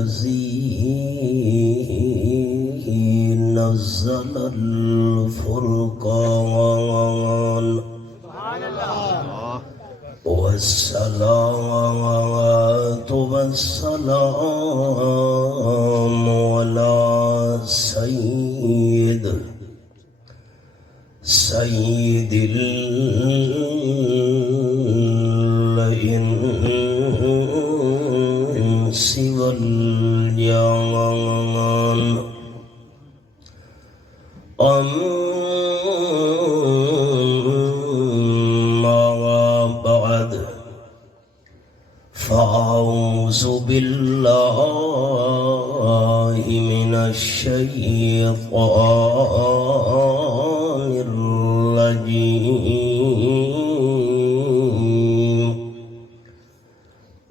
الذي نزل الفرقان والصلاة والسلام على سيد الإنس والجان أما بعد فأعوذ بالله من الشيطان الرجيم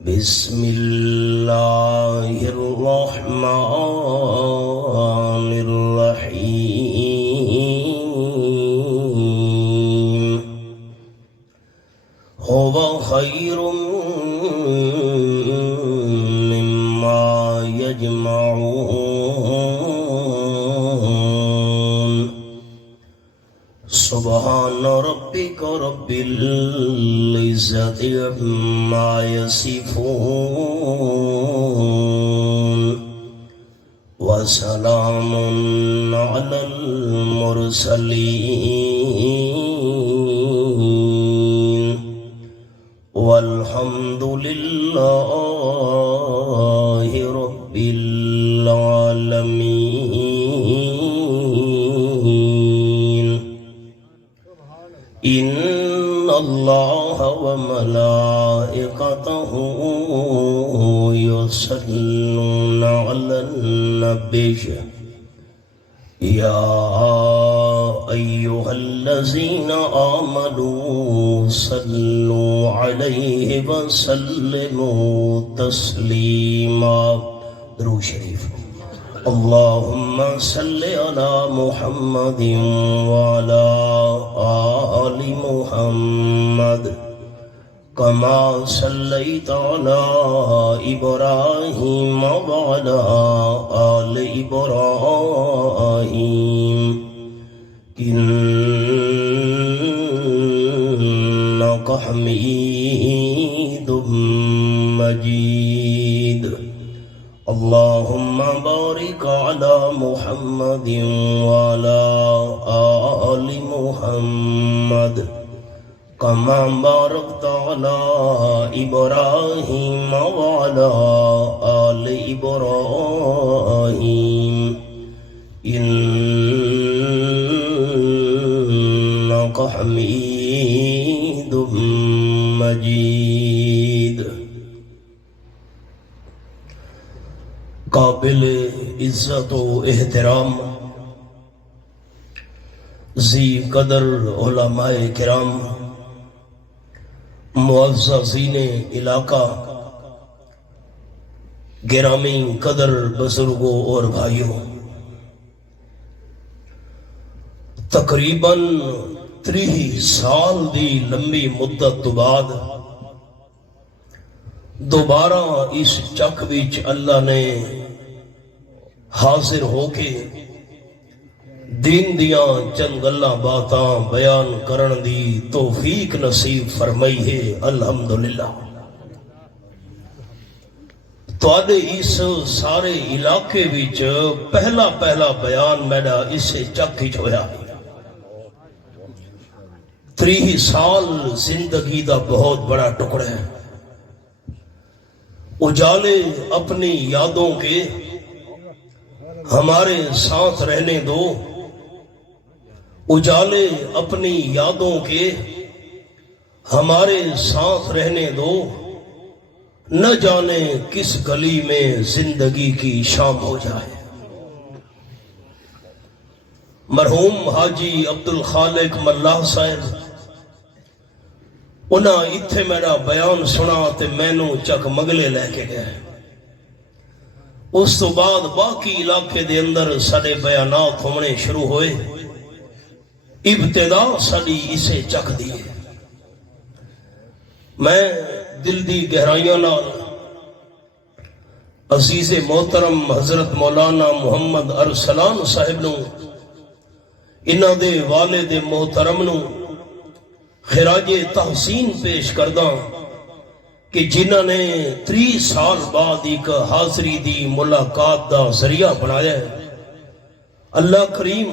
بسم الله الرحمن الرحيم هو خير مما يجمعون سبحان ربك رب العزة عما يصفون وسلام على المرسلين والحمد لله رب العالمين إن الله وملائكته يصلون على النبي يا أيها الذين آمنوا صلوا عليه وسلموا تسليما. درود شریف. اللهم صل على محمد وعلى آل محمد كما صليت على إبراهيم وعلى آل إبراهيم إنك حميد مجيد. اللهم بارك على محمد وعلى آل محمد كما باركت على إبراهيم وعلى آل إبراهيم إنك حميد مجيد. قابل عزت و احترام ذی قدر علماء کرام، معززین علاقہ، گرامی قدر بزرگوں اور بھائیوں، تقریباً 30 سال دی لمبی مدت تو بعد دوبارہ اس چک وچ اللہ نے حاضر ہو کے دین دیاں چند گلاں باتاں بیان کرن دی توفیق نصیب فرمائی ہے. الحمدللہ. تواڈے اس سارے علاقے وچ پہلا بیان میرا اسے چک وچ ہویا. 30 سال زندگی دا بہت بڑا ٹکڑا ہے. اجالے اپنی یادوں کے ہمارے ساتھ رہنے دو، اجالے اپنی یادوں کے ہمارے ساتھ رہنے دو، نہ جانے کس گلی میں زندگی کی شام ہو جائے. مرحوم حاجی عبدالخالق ملاح صاحب انہاں اتھے میرا بیان سنا تے مینوں چک مگلے لے کے گئے. اس تو بعد باقی علاقے دے اندر سارے بیانات ہونے شروع ہوئے. ابتدا ساری اسے چک دیے. میں دل دی گہرائیاں نال عزیز محترم حضرت مولانا محمد ارسلان صاحب نو انہاں دے والد محترم نو خراج تحسین پیش کرداں کہ جنہاں نے 30 سال بعد ایک حاضری دی ملاقات دا ذریعہ بنایا ہے۔ اللہ کریم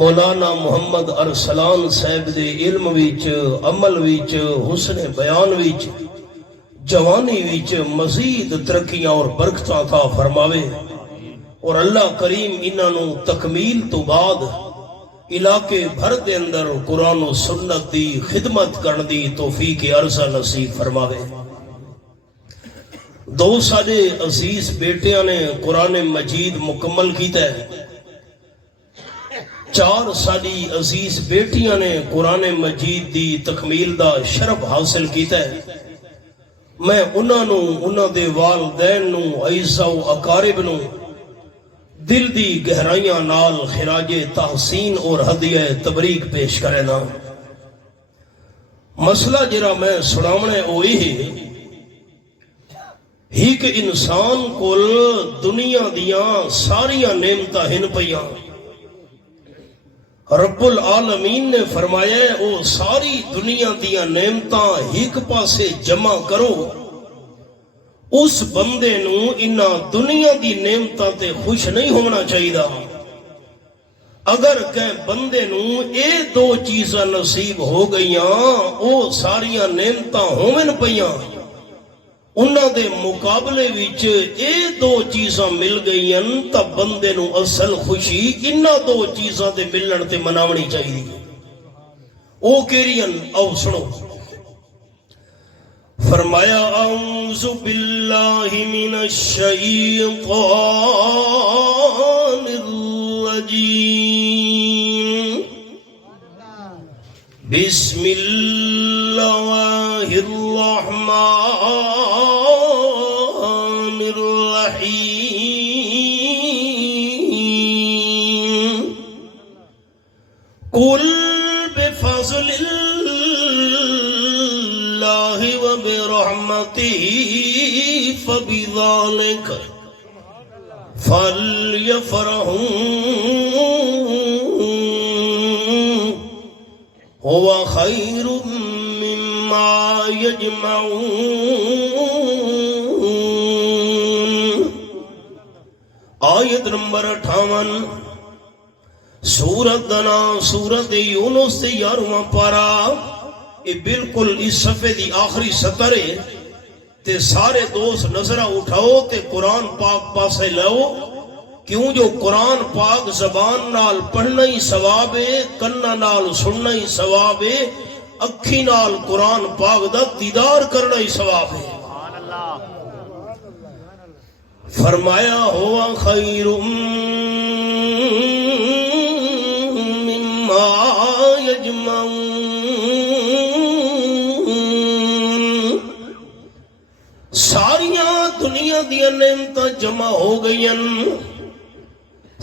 مولانا محمد ارسلان صاحب دے علم وچ، عمل وچ، حسن بیان وچ، جوانی وچ مزید ترقیاں اور برکتاں عطا فرماوے، اور اللہ کریم انہاں نو تکمیل تو بعد علاقے بھر دے اندر قرآن و سنت دی خدمت کرن دی توفیق عرضہ نصیب فرماوے۔ 2 ساڈے عزیز بیٹیاں نے قرآن مجید مکمل کیتا ہے، 4 ساڈی عزیز بیٹیاں نے قرآن مجید دی تکمیل دا شرف حاصل کیتا ہے۔ میں انہاں دے والدین نو، اعزاء و اقارب نو دل دی گہرائیاں نال خراج تحسین اور ہدیہ تبریک پیش کرنا۔ مسئلہ جرا میں سناونا ہے وہ یہ ہی کہ انسان کول دنیا دیاں ساریاں نعمتاں ہن پیاں، رب العالمین نے فرمایا ہے وہ ساری دنیا دیاں نعمتاں ایک پاسے جمع کرو، اس بندے نو انہاں دنیا دی نعمتاں تے خوش نہیں ہونا چاہیے۔ اگر کہ بندے نو اے 2 چیزاں نصیب ہو گئیاں، او ساریاں نعمتاں ہومن پیاں، انہاں دے مقابلے وچ اے 2 چیزاں مل گئیاں تا بندے نو اصل خوشی انہاں 2 چیزاں دے ملن تے مناونی چاہیے۔ او کیڑیاں او سنو۔ فرمایا اعوذ باللہ من الشیطان الرجیم، بسم اللہ الرحمن الرحیم، قل بفضل وبرحمته فبذلك فليفرحوا هو خير مما يجمعون۔ آیت نمبر 58 سورت دنا سورت یونس 11واں پارا، یہ بالکل اس صفحے دی آخری سطر ہے تے سارے دوست نظرہ اٹھاؤ تے قرآن پاک پاسے لاؤ، کیوں جو قرآن پاک زبان نال پڑھنا ہی ثواب ہے، کنا نال سننا ہی ثواب ہے، اکھی نال قرآن پاک دا دیدار کرنا ہی ثواب ہے۔ فرمایا ہوا خیر مما یجمعون، ساریاں دنیا دیا نعمتاں جمع ہو گئیں،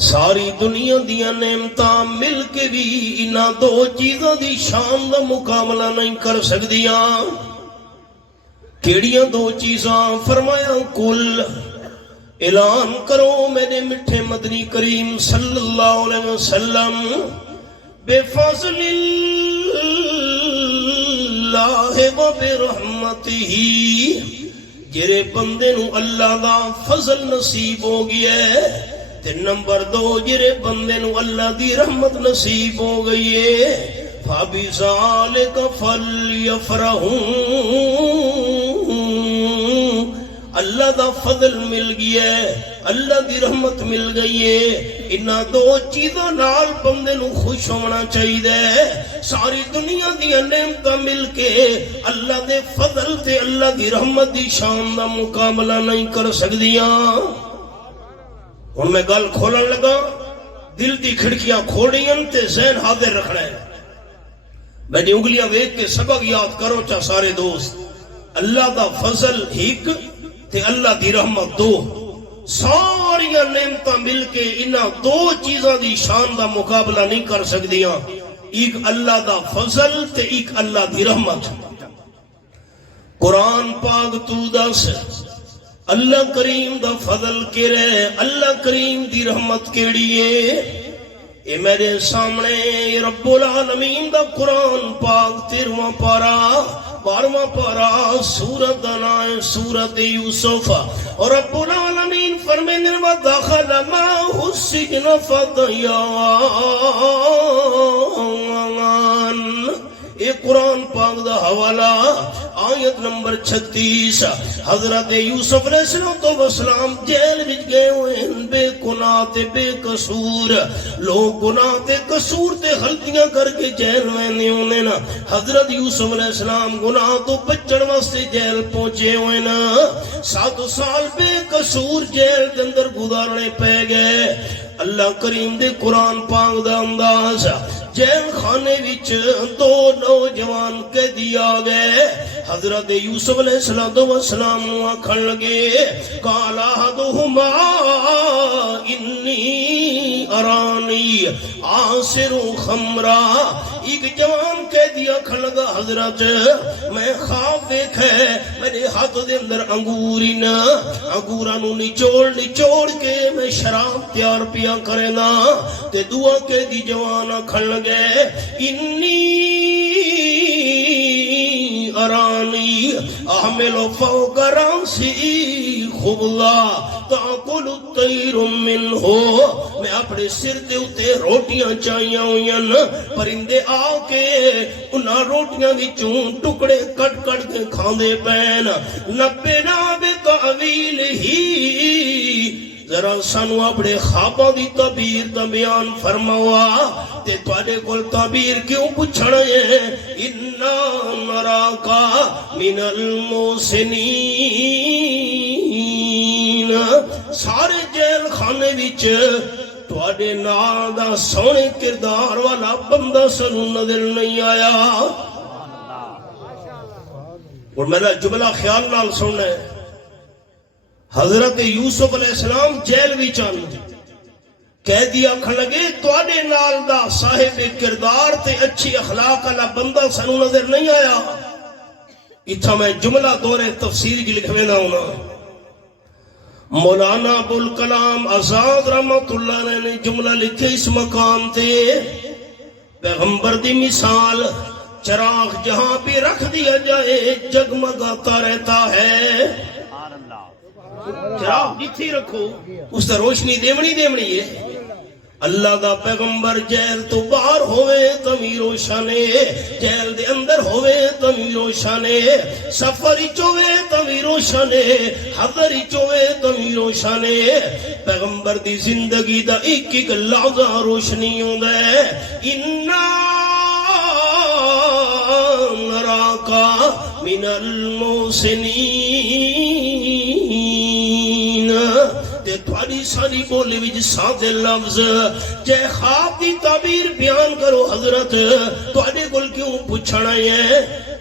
ساری دنیا دیا نعمتاں مل کے بھی انہاں 2 چیزاں دی شان دا مقابلہ نہیں کر سکدیاں۔ کیڑیاں 2 چیزاں؟ فرمایا کل اعلان کرو میرے میٹھے مدنی کریم صلی اللہ علیہ وسلم، بے فضل اللہ و برحمتہ، جرے بندے نو اللہ دا فضل نصیب ہو گیا ہے، تے نمبر 2 جرے بندے نو اللہ دی رحمت نصیب ہو گئی ہے، فَبِذَلِكَ فَلْيَفْرَحُوا، اللہ دا فضل مل گیا ہے، اللہ دی رحمت مل گئی ہے، انہاں 2 چیزاں نال بندے نو خوش ہونا چاہیے۔ ساری دنیا دی نعمتاں مل کے اللہ دے فضل تے اللہ دی رحمت دی شان دا مقابلہ نہیں کر سکدیاں۔ ہن میں گل کھولن لگا، دل دی کھڑکیاں کھوڑیاں تے ذہن حاضر رکھنا ہے۔ میری انگلیاں ویکھ کے سبق یاد کرو چا سارے دوست، اللہ دا فضل ایک تے اللہ دی رحمت 2، ساریاں نعمتاں مل کے انہاں 2 چیزاں دی شان دا مقابلہ نہیں کر سکدیاں، ایک اللہ دا فضل تے ایک اللہ دی رحمت۔ قرآن پاک تو دس اللہ کریم دا فضل کرے، اللہ کریم دی رحمت کیڑی ہے؟ اے میرے سامنے رب العالمین دا قرآن پاک 13واں پارا 12واں پارا سورت دا نام ہے سورت یوسف، اور رب العالمین فرماتے ہیں وَدَخَلَ مَعَهُ السِّجْنَ فَتَيَانِ، اے قرآن پاک دا حوالہ آیت نمبر 36۔ حضرت یوسف علیہ السلام جیل وچ گئے ہوئے ہیں، بے گناہ تے بے قصور، لوگ گناہ تے قصور تے غلطیاں کر کے جیل میں نہیں ہونے نا، حضرت یوسف علیہ السلام گناہ تو بچن واسطے جیل پہنچے ہوئے نا، 7 سال بے قصور جیل کے اندر گزارنے پہ گئے۔ اللہ کریم دے قرآن پاک دا انداز، جیل خانے وچ 2 نوجوان قیدی آ گئے، حضرت یوسف علیہ السلام آکھن لگے قال احدہما انی ارانی عاصر خمرا، ایک جوان قیدی آکھن لگا حضرت میں خواب دیکھا ہے میرے ہاتھ دے اندر انگوراں نو نچوڑ کے میں شراب تیار پیا کرے نا، تے دعا قیدی جوان آکھن لگے انی ارانی احمل فوق رأسی خبزا تاکل الطیر منہ، میں اپنے سر دے اتے روٹیاں چاہیاں ہوئیں، پرندے آ کے انہاں روٹیاں وچوں ٹکڑے کٹ کے کھاندے پین، نبینا بتعویل ہی، ذرا سانو اپنے خواباں دی تعبیر دا بیان فرماوا، تے تواڈے کول تعبیر کیوں پوچھنا ہے؟ انا نراکا من المحسنین، سارے جیل خانے وچ تواڈے نال دا سونے کردار والا بندہ سانو نظر نہیں آیا۔ اور میرا جملہ خیال نال سننا ہے، حضرت یوسف علیہ السلام جیل وچ آن، قیدی آکھن لگے تواڈے نال دا صاحب کردار تے اچھی اخلاق والا بندہ سانو نظر نہیں آیا۔ اتھا میں جملہ دورے تفسیر کی لکھوینا ہونا، مولانا ابوالکلام آزاد رحمت اللہ نے جملہ لکھے اس مقام تے، پیغمبر دی مثال چراغ جہاں بھی رکھ دیا جائے جگمگاتا رہتا ہے، چراغ جتھی رکھو اس دا روشنی دیونی ہے۔ اللہ دا پیغمبر جیل تو باہر ہوئے تمی روشنے، جیل دے اندر ہوئے تمی روشنے، سفری چوئے تمی روشنے، حضری چوئے تمی روشنے، پیغمبر دی زندگی دا ایک لحظہ روشنی ہوندہ ہے۔ اِنَّا نَرَاكَ مِنَ الْمُحْسِنِينَ، تے تھوڑی ساری بولی وچ سادے لفظ جے خواب دی تعبیر بیان کرو حضرت، تواڈے کول کیوں پوچھنا ہے؟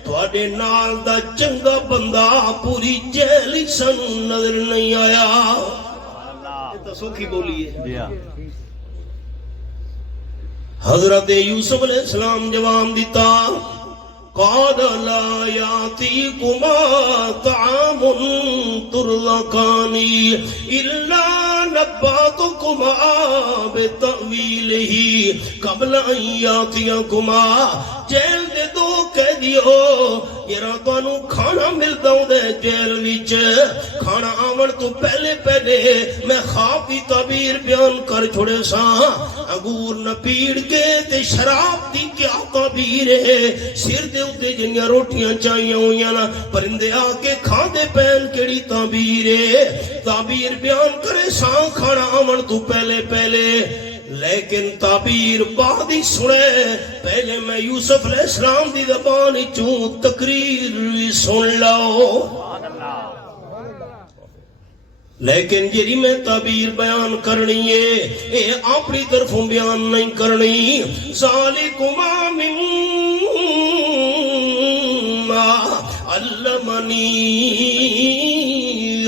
تواڈے نال دا چنگا بندہ پوری جیل سانو نظر نہیں آیا۔ یہ تو سوکھی بولی ہے۔ حضرت یوسف علیہ السلام جواب دیتا قال لا یاتیکما طعام ترزقانی الا نباتکما بتأویلہ قبل ان یاتیکما، جیل دے 2 قیدیو یرا تانوں کھانا ملدا ہوندا ہے جیل وچ، کھانا آون تو پہلے میں خواب دی تعبیر بیان کر چھوڑے ساں، انگور نہ پیڑ کے تے شراب دی کیا تعبیر ہے، سر دے اتے جنیاں روٹیاں چاہیاں ہوئیاں نا، پرندے آ کے کھان دے پین کیڑی تعبیر ہے، تعبیر بیان کرے ساں کھانا آون تو پہلے، لیکن تعبیر بعد ہی سنے، پہلے میں یوسف علیہ السلام دی زبان چوں تقریر سن لاؤ، لیکن جیری میں تعبیر بیان کرنی ہے اے اپنی طرفوں بیان نہیں کرنی۔ ذالکما مما علمنی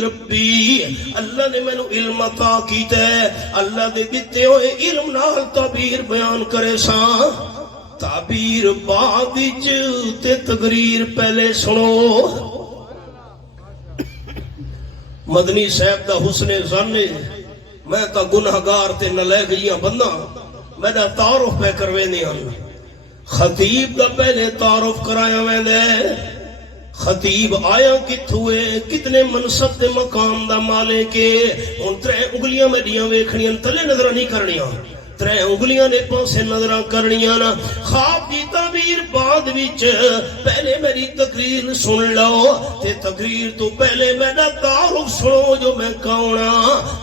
ربی، اللہ نے مینوں علم عطا کیتا ہے، اللہ دے دتے ہوئے علم نال تعبیر بیان کرے ساں، تعبیر بعد وچ تے تقریر پہلے سنو۔ مدنی صاحب دا حسن ظن میں تا گنہگار تے نالائق جیاں بندہ میرا تعارف پہ کروے نہیں ہن خطیب دا پہلے تعارف کرایا میں دے خطیب آیا کتھوئے کتنے منصب دے مقام دا مالے کے ان ترے انگلیاں میڈیاں ویکھنیاں تلے نظرہ نہیں کرنیاں ترے انگلیاں نے پاسے نظرہ کرنیاں نا خواب دی تعبیر بعد وچ پہلے میری تقریر سن لو تے تقریر تو پہلے میرا تعارف سنو جو میں کہونا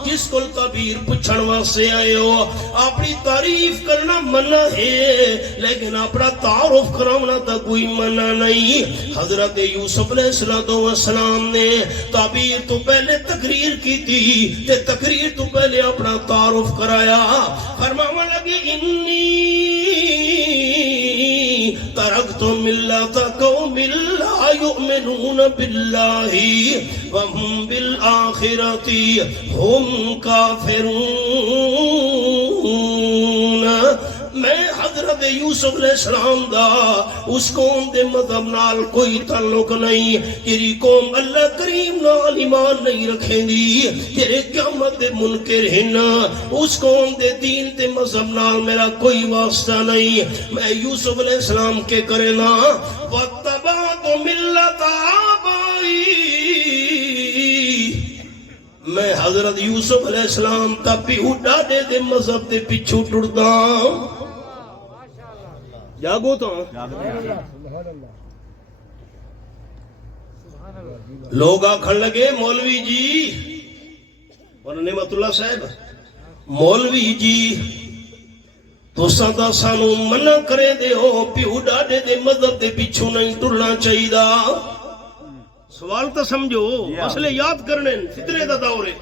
جس کو تعبیر پچھڑ واسے آئے ہو اپنی تعریف کرنا منع ہے لیکن اپنا تعارف کراؤنا تا کوئی منع نہیں حضرت یوسف علیہ السلام نے تعبیر تو پہلے تقریر کی تھی تے تقریر تو پہلے اپنا تعارف کرایا فرمایا لگی انی ترکت ملت قوم لا یؤمنون باللہ وهم بالآخرۃ هم کافرون میں حضرت یوسف علیہ السلام دا اس قوم دے مذہب نال کوئی تعلق نہیں تیری قوم اللہ کریم نال ایمان نہیں رکھیں دی تیرے قیامت دے منکر ہن اس قوم دے دین تے مذہب نال میرا کوئی واسطہ نہیں میں یوسف علیہ السلام کے کرنا واتبعت ملت آبائی میں حضرت یوسف علیہ السلام تا پیو ڈاڈے دے مذہب دے پیچھو ٹردا جاگو تو لوگ آکھن لگے مولوی جی اور نعمت اللہ صاحب مولوی جی تو سادا سانو منع کرے دے ہو پیو ڈاڈے دے مذہب دے پیچھو نہیں ٹرنا چاہیے سوال تو سمجھو مسئلے یاد کرنے فطرے دا دور ہے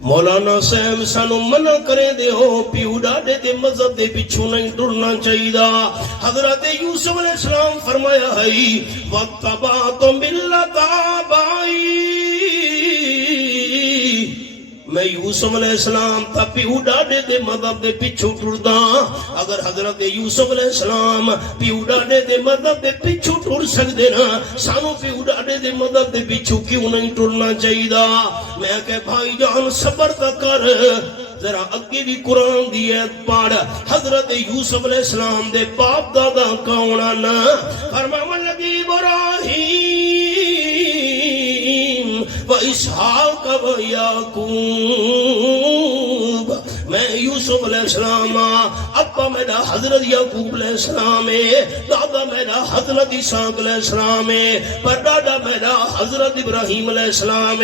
مولانا صاحب سانو منع کرے دے ہو پیو ڈاڈے دے مذہب دے پیچھو نہیں ٹرنا چاہیے حضرت یوسف علیہ السلام فرمایا ہے واتبعت ملت آبائی میں یوسف علیہ السلام تا پیو ڈاڈے دے مذہب دے پیچھو ٹردا اگر حضرت یوسف علیہ السلام پیو ڈاڈے دے مذہب دے پیچھو ٹر سکدے نا سانو پیو ڈاڈے دے مذہب دے پیچھو کیوں نہیں ٹرنا چاہیے میں کہ بھائی جان صبر تا کر ذرا اگے بھی قرآن دی ایت پڑھ حضرت یوسف علیہ السلام دے باپ دادا کون نا فرماون لگی ابراہیم واسحاق ویعقوب میں یوسف علیہ السلام ابا میرا حضرت یعقوب علیہ السلام دادا میرا حضرت اسحاق علیہ السلام پر دادا میرا حضرت ابراہیم علیہ السلام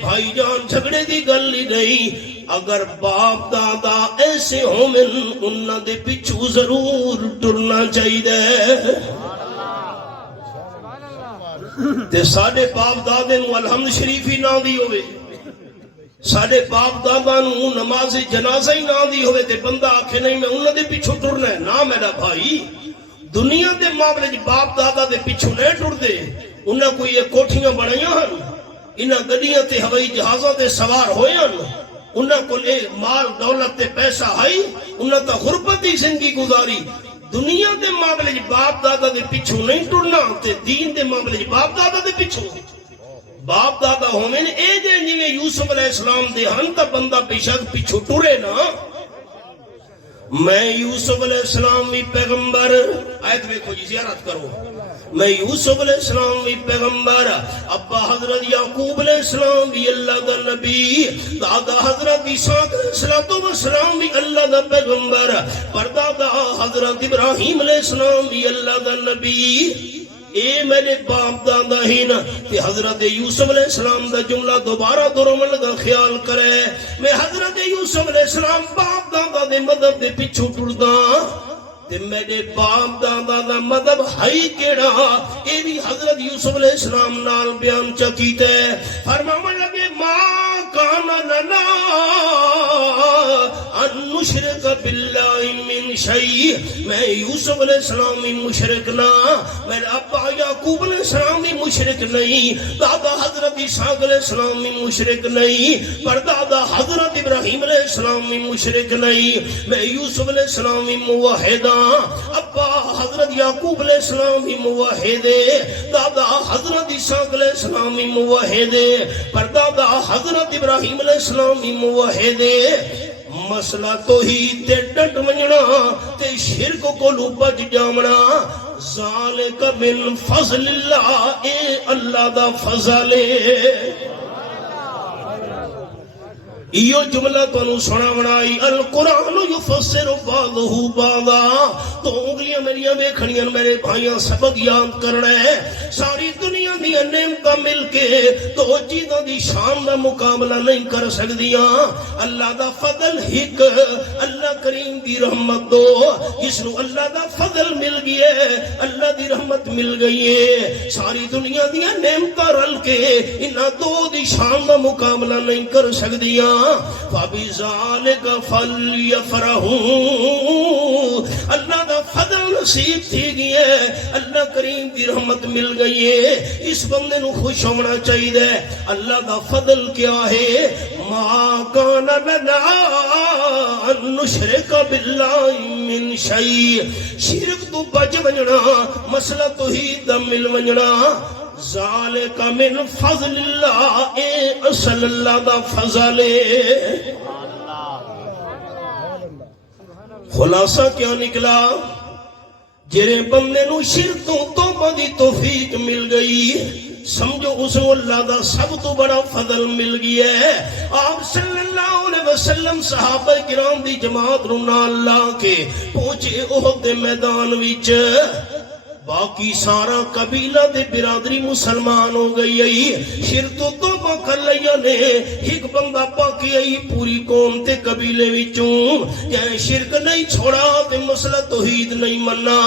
بھائی جان جھگڑے دی گل ہی نہیں اگر باپ دادا ایسے ہوں میں انہاں دے پیچھو ضرور ٹرنا چاہیے تے ساڈے باپ دادے نو الحمد شریف ہی نہ دی ہوئے ساڈے باپ دادا نو نماز جنازہ ہی نہ دی ہوئے تے بندہ آکھے نہیں میں انہاں دے پیچھو ٹرنا ہے نا میرا بھائی دنیا دے معاملے جی باپ دادا دے پیچھو نہیں ٹر دے انہاں کوئی یہ کوٹھیاں بنائیاں ہن انہاں گڈیاں تے ہوائی جہازاں تے سوار ہوئے ہن انہاں کو لے مال دولت تے پیسہ آئی انہاں تا غربتی زندگی گزاری دنیا دے معاملے جی باپ دادا دے پیچھو نہیں ٹرنا تے دین دے معاملے جی باپ دادا دے پیچھو باپ دادا ہونے اے دے جنہیں یوسف علیہ السلام دے ہن تا بندہ بیشک پیچھو ٹرے نا میں یوسف علیہ السلام بھی پیغمبر آیت دیکھو جی زیارت کرو میں یوسف علیہ السلام بھی پیغمبر ابا حضرت یعقوب علیہ السلام بھی اللہ دا نبی دادا حضرت اسحاق علیہ السلام بھی اللہ دا پیغمبر پردادا حضرت ابراہیم علیہ السلام بھی اللہ دا نبی اے میرے باپ دادا ہی نا کہ حضرت یوسف علیہ السلام دا جملہ دوبارہ دورمل کا خیال کرے میں حضرت یوسف علیہ السلام باپ دادا دے مذہب دے پیچھو ٹردا تے میرے باپ دادا دا مذہب ہائی کیڑا اے بھی حضرت یوسف علیہ السلام نال بیان چکیتا ہے فرماون لگے ما کان لنا ان نشرک باللہ من شيء میں یوسف علیہ السلام بھی مشرک نہ میرے ابا یعقوب علیہ السلام بھی مشرک نہیں دادا حضرت اسحاق علیہ السلام بھی مشرک نہیں پردادا حضرت ابراہیم علیہ السلام بھی مشرک نہیں میں یوسف علیہ السلام بھی موحد ہاں ابا حضرت یعقوب علیہ السلام بھی موحد دادا حضرت اسحاق علیہ السلام بھی موحد پردادا حضرت ابراہیم علیہ السلام بھی موحد مسئلہ تو ہی تے ڈٹ ونجنا تے شرک کو لو بچ جامنا ذالک من فضل اللہ اے اللہ دا فضل ایو جملہ تو انہوں سنا بنائی القرآن یفسر بعضہ بعضا تو انگلیاں میریاں بیکھنیاں میرے بھائیاں سبق یاد کرنا ہے ساری دنیا دی نعمتاں مل کے تو چیزاں دی شان دا مقابلہ نہیں کر سکدیاں اللہ دا فضل ہک اللہ کریم دی رحمت دو جس نو اللہ دا فضل مل گئی ہے اللہ دی رحمت مل گئی ہے ساری دنیا دی نعمتاں رل کے انہاں دو دی شان دا مقابلہ نہیں کر سکدیاں فَبِذَلِكَ فَلْيَفْرَحُوا اللہ دا فضل نصیب تھی گئی ہے اللہ کریم دی رحمت مل گئی ہے اس بندے نو خوش ہونا چاہیے اللہ دا فضل کیا ہے مَا كَانَ لَنَا أَن نُشْرِكَ بِاللَّهِ مِن شَيْءٍ شرک تو بچ ونجنا مسئلہ توحید دا مل ونجنا ذالک من فضل اللہ اے اصل اللہ دا فضل خلاصہ کیا نکلا جرے بندے نو شرک تو توبہ دی توفیق مل گئی سمجھو اس اللہ دا سب تو بڑا فضل مل گیا ہے آپ صلی اللہ علیہ وسلم صحابہ کرام دی جماعت رونا اللہ کے پہنچے احد میدان وچ باقی سارا قبیلہ دے برادری مسلمان ہو گئی ہے شرک تو توبہ کر لیا نے ایک بندہ پاکی آئی پوری قوم تے قبیلے وچوں کہ شرک نہیں چھوڑا تے مسئلہ توحید نہیں مننا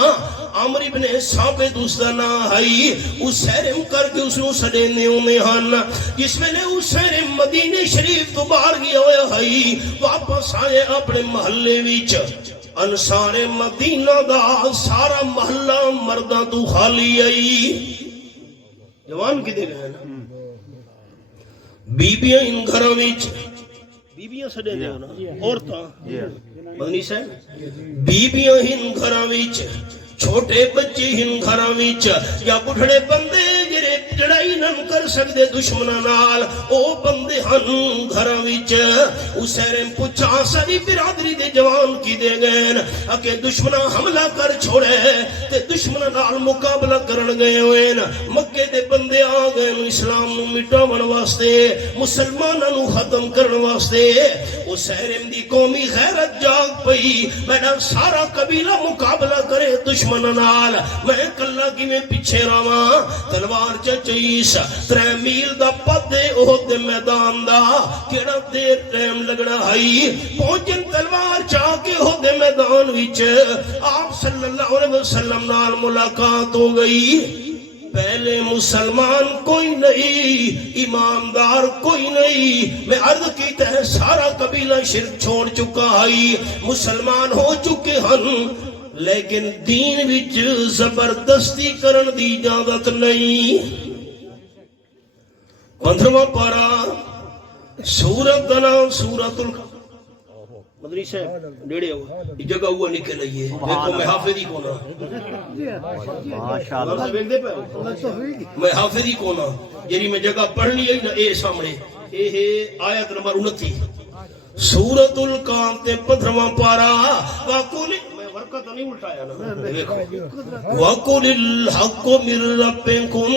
عمر ابن ثابت اس دا نا ہے اس سیرم کر کے اس نو سڈینے ہونے ہن جس میں نے اس سیرم مدینہ شریف تو باہر گیا ہوا ہے واپس آئے اپنے محلے وچ انصار مدینہ دا سارا محلہ مردہ تو خالی آئی جوان کی دے گئے نا بیبیاں ان گھروں وچ بیبیاں سڑے دے ہونا عورتاں مدنی صاحب بیبیاں ان گھروں وچ چھوٹے بچے ہن گھراں وچ یا بڑھڑے بندے جڑے لڑائی نہ کر سکدے دشمناں نال او بندے ہن گھراں وچ اسے پوچھا ساری برادری دے جوان کی دے گئے اکے دشمناں حملہ کر چھوڑے تے دشمناں نال مقابلہ کرن گئے ہوئے مکے دے بندے آ گئے اسلام نو مٹاون واسطے مسلماناں نو ختم کرن واسطے اسے دی قومی غیرت جاگ پئی میرا سارا قبیلہ مقابلہ کرے دشمن نال میں کلا کی میں پیچھے راواں تلوار چچیس 3 میل دا پدے احد میدان دا کیڑا دیر ٹائم لگنا ہے پہنچن تلوار چا کے احد میدان وچ آپ صلی اللہ علیہ وسلم نال ملاقات ہو گئی پہلے مسلمان کوئی نہیں ایماندار کوئی نہیں میں عرض کیتا ہے سارا قبیلہ شرک چھوڑ چکا ہے مسلمان ہو چکے ہن لیکن دین وچ زبردستی کرن دی اجازت نہیں 15واں پارا سورت دا نام سورت مدنی صاحب ڈیڑے ہوا یہ جگہ ہوا نکل رہی ہے دیکھو میں حافظی کونا میں حافظی کونا یعنی میں جگہ پڑھنی ہے نا اے سامنے اے ہے آیت نمبر 29 سورت القام تے 15واں پارا واقعی ورقہ تو نہیں الٹایا نا وَقُلِ الْحَقُّ مِن رَبِّكُمْ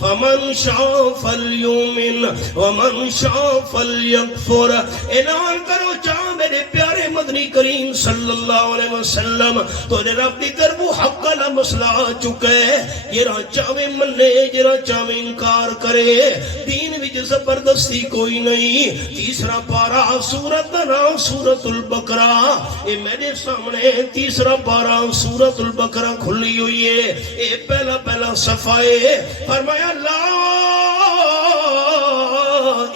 فَمَنْ شَاءَ فَلْيُؤْمِنْ وَمَنْ شَاءَ فَلْيَكْفُرْ اعلان کرو چاہ میرے پیارے مدنی کریم صلی اللہ علیہ وسلم تو رب دی طرف حق کا مسئلہ آ چکا ہے یہ راہ چاہے منے یہ راہ چاہے انکار کرے دین وچ زبردستی کوئی نہیں تیسرا پارا سورت دا نام سورت البقرہ اے میرے سامنے تیسرا پارا سورت البقرہ کھلی ہوئی ہے اے پہلا صفحہ فرمایا لا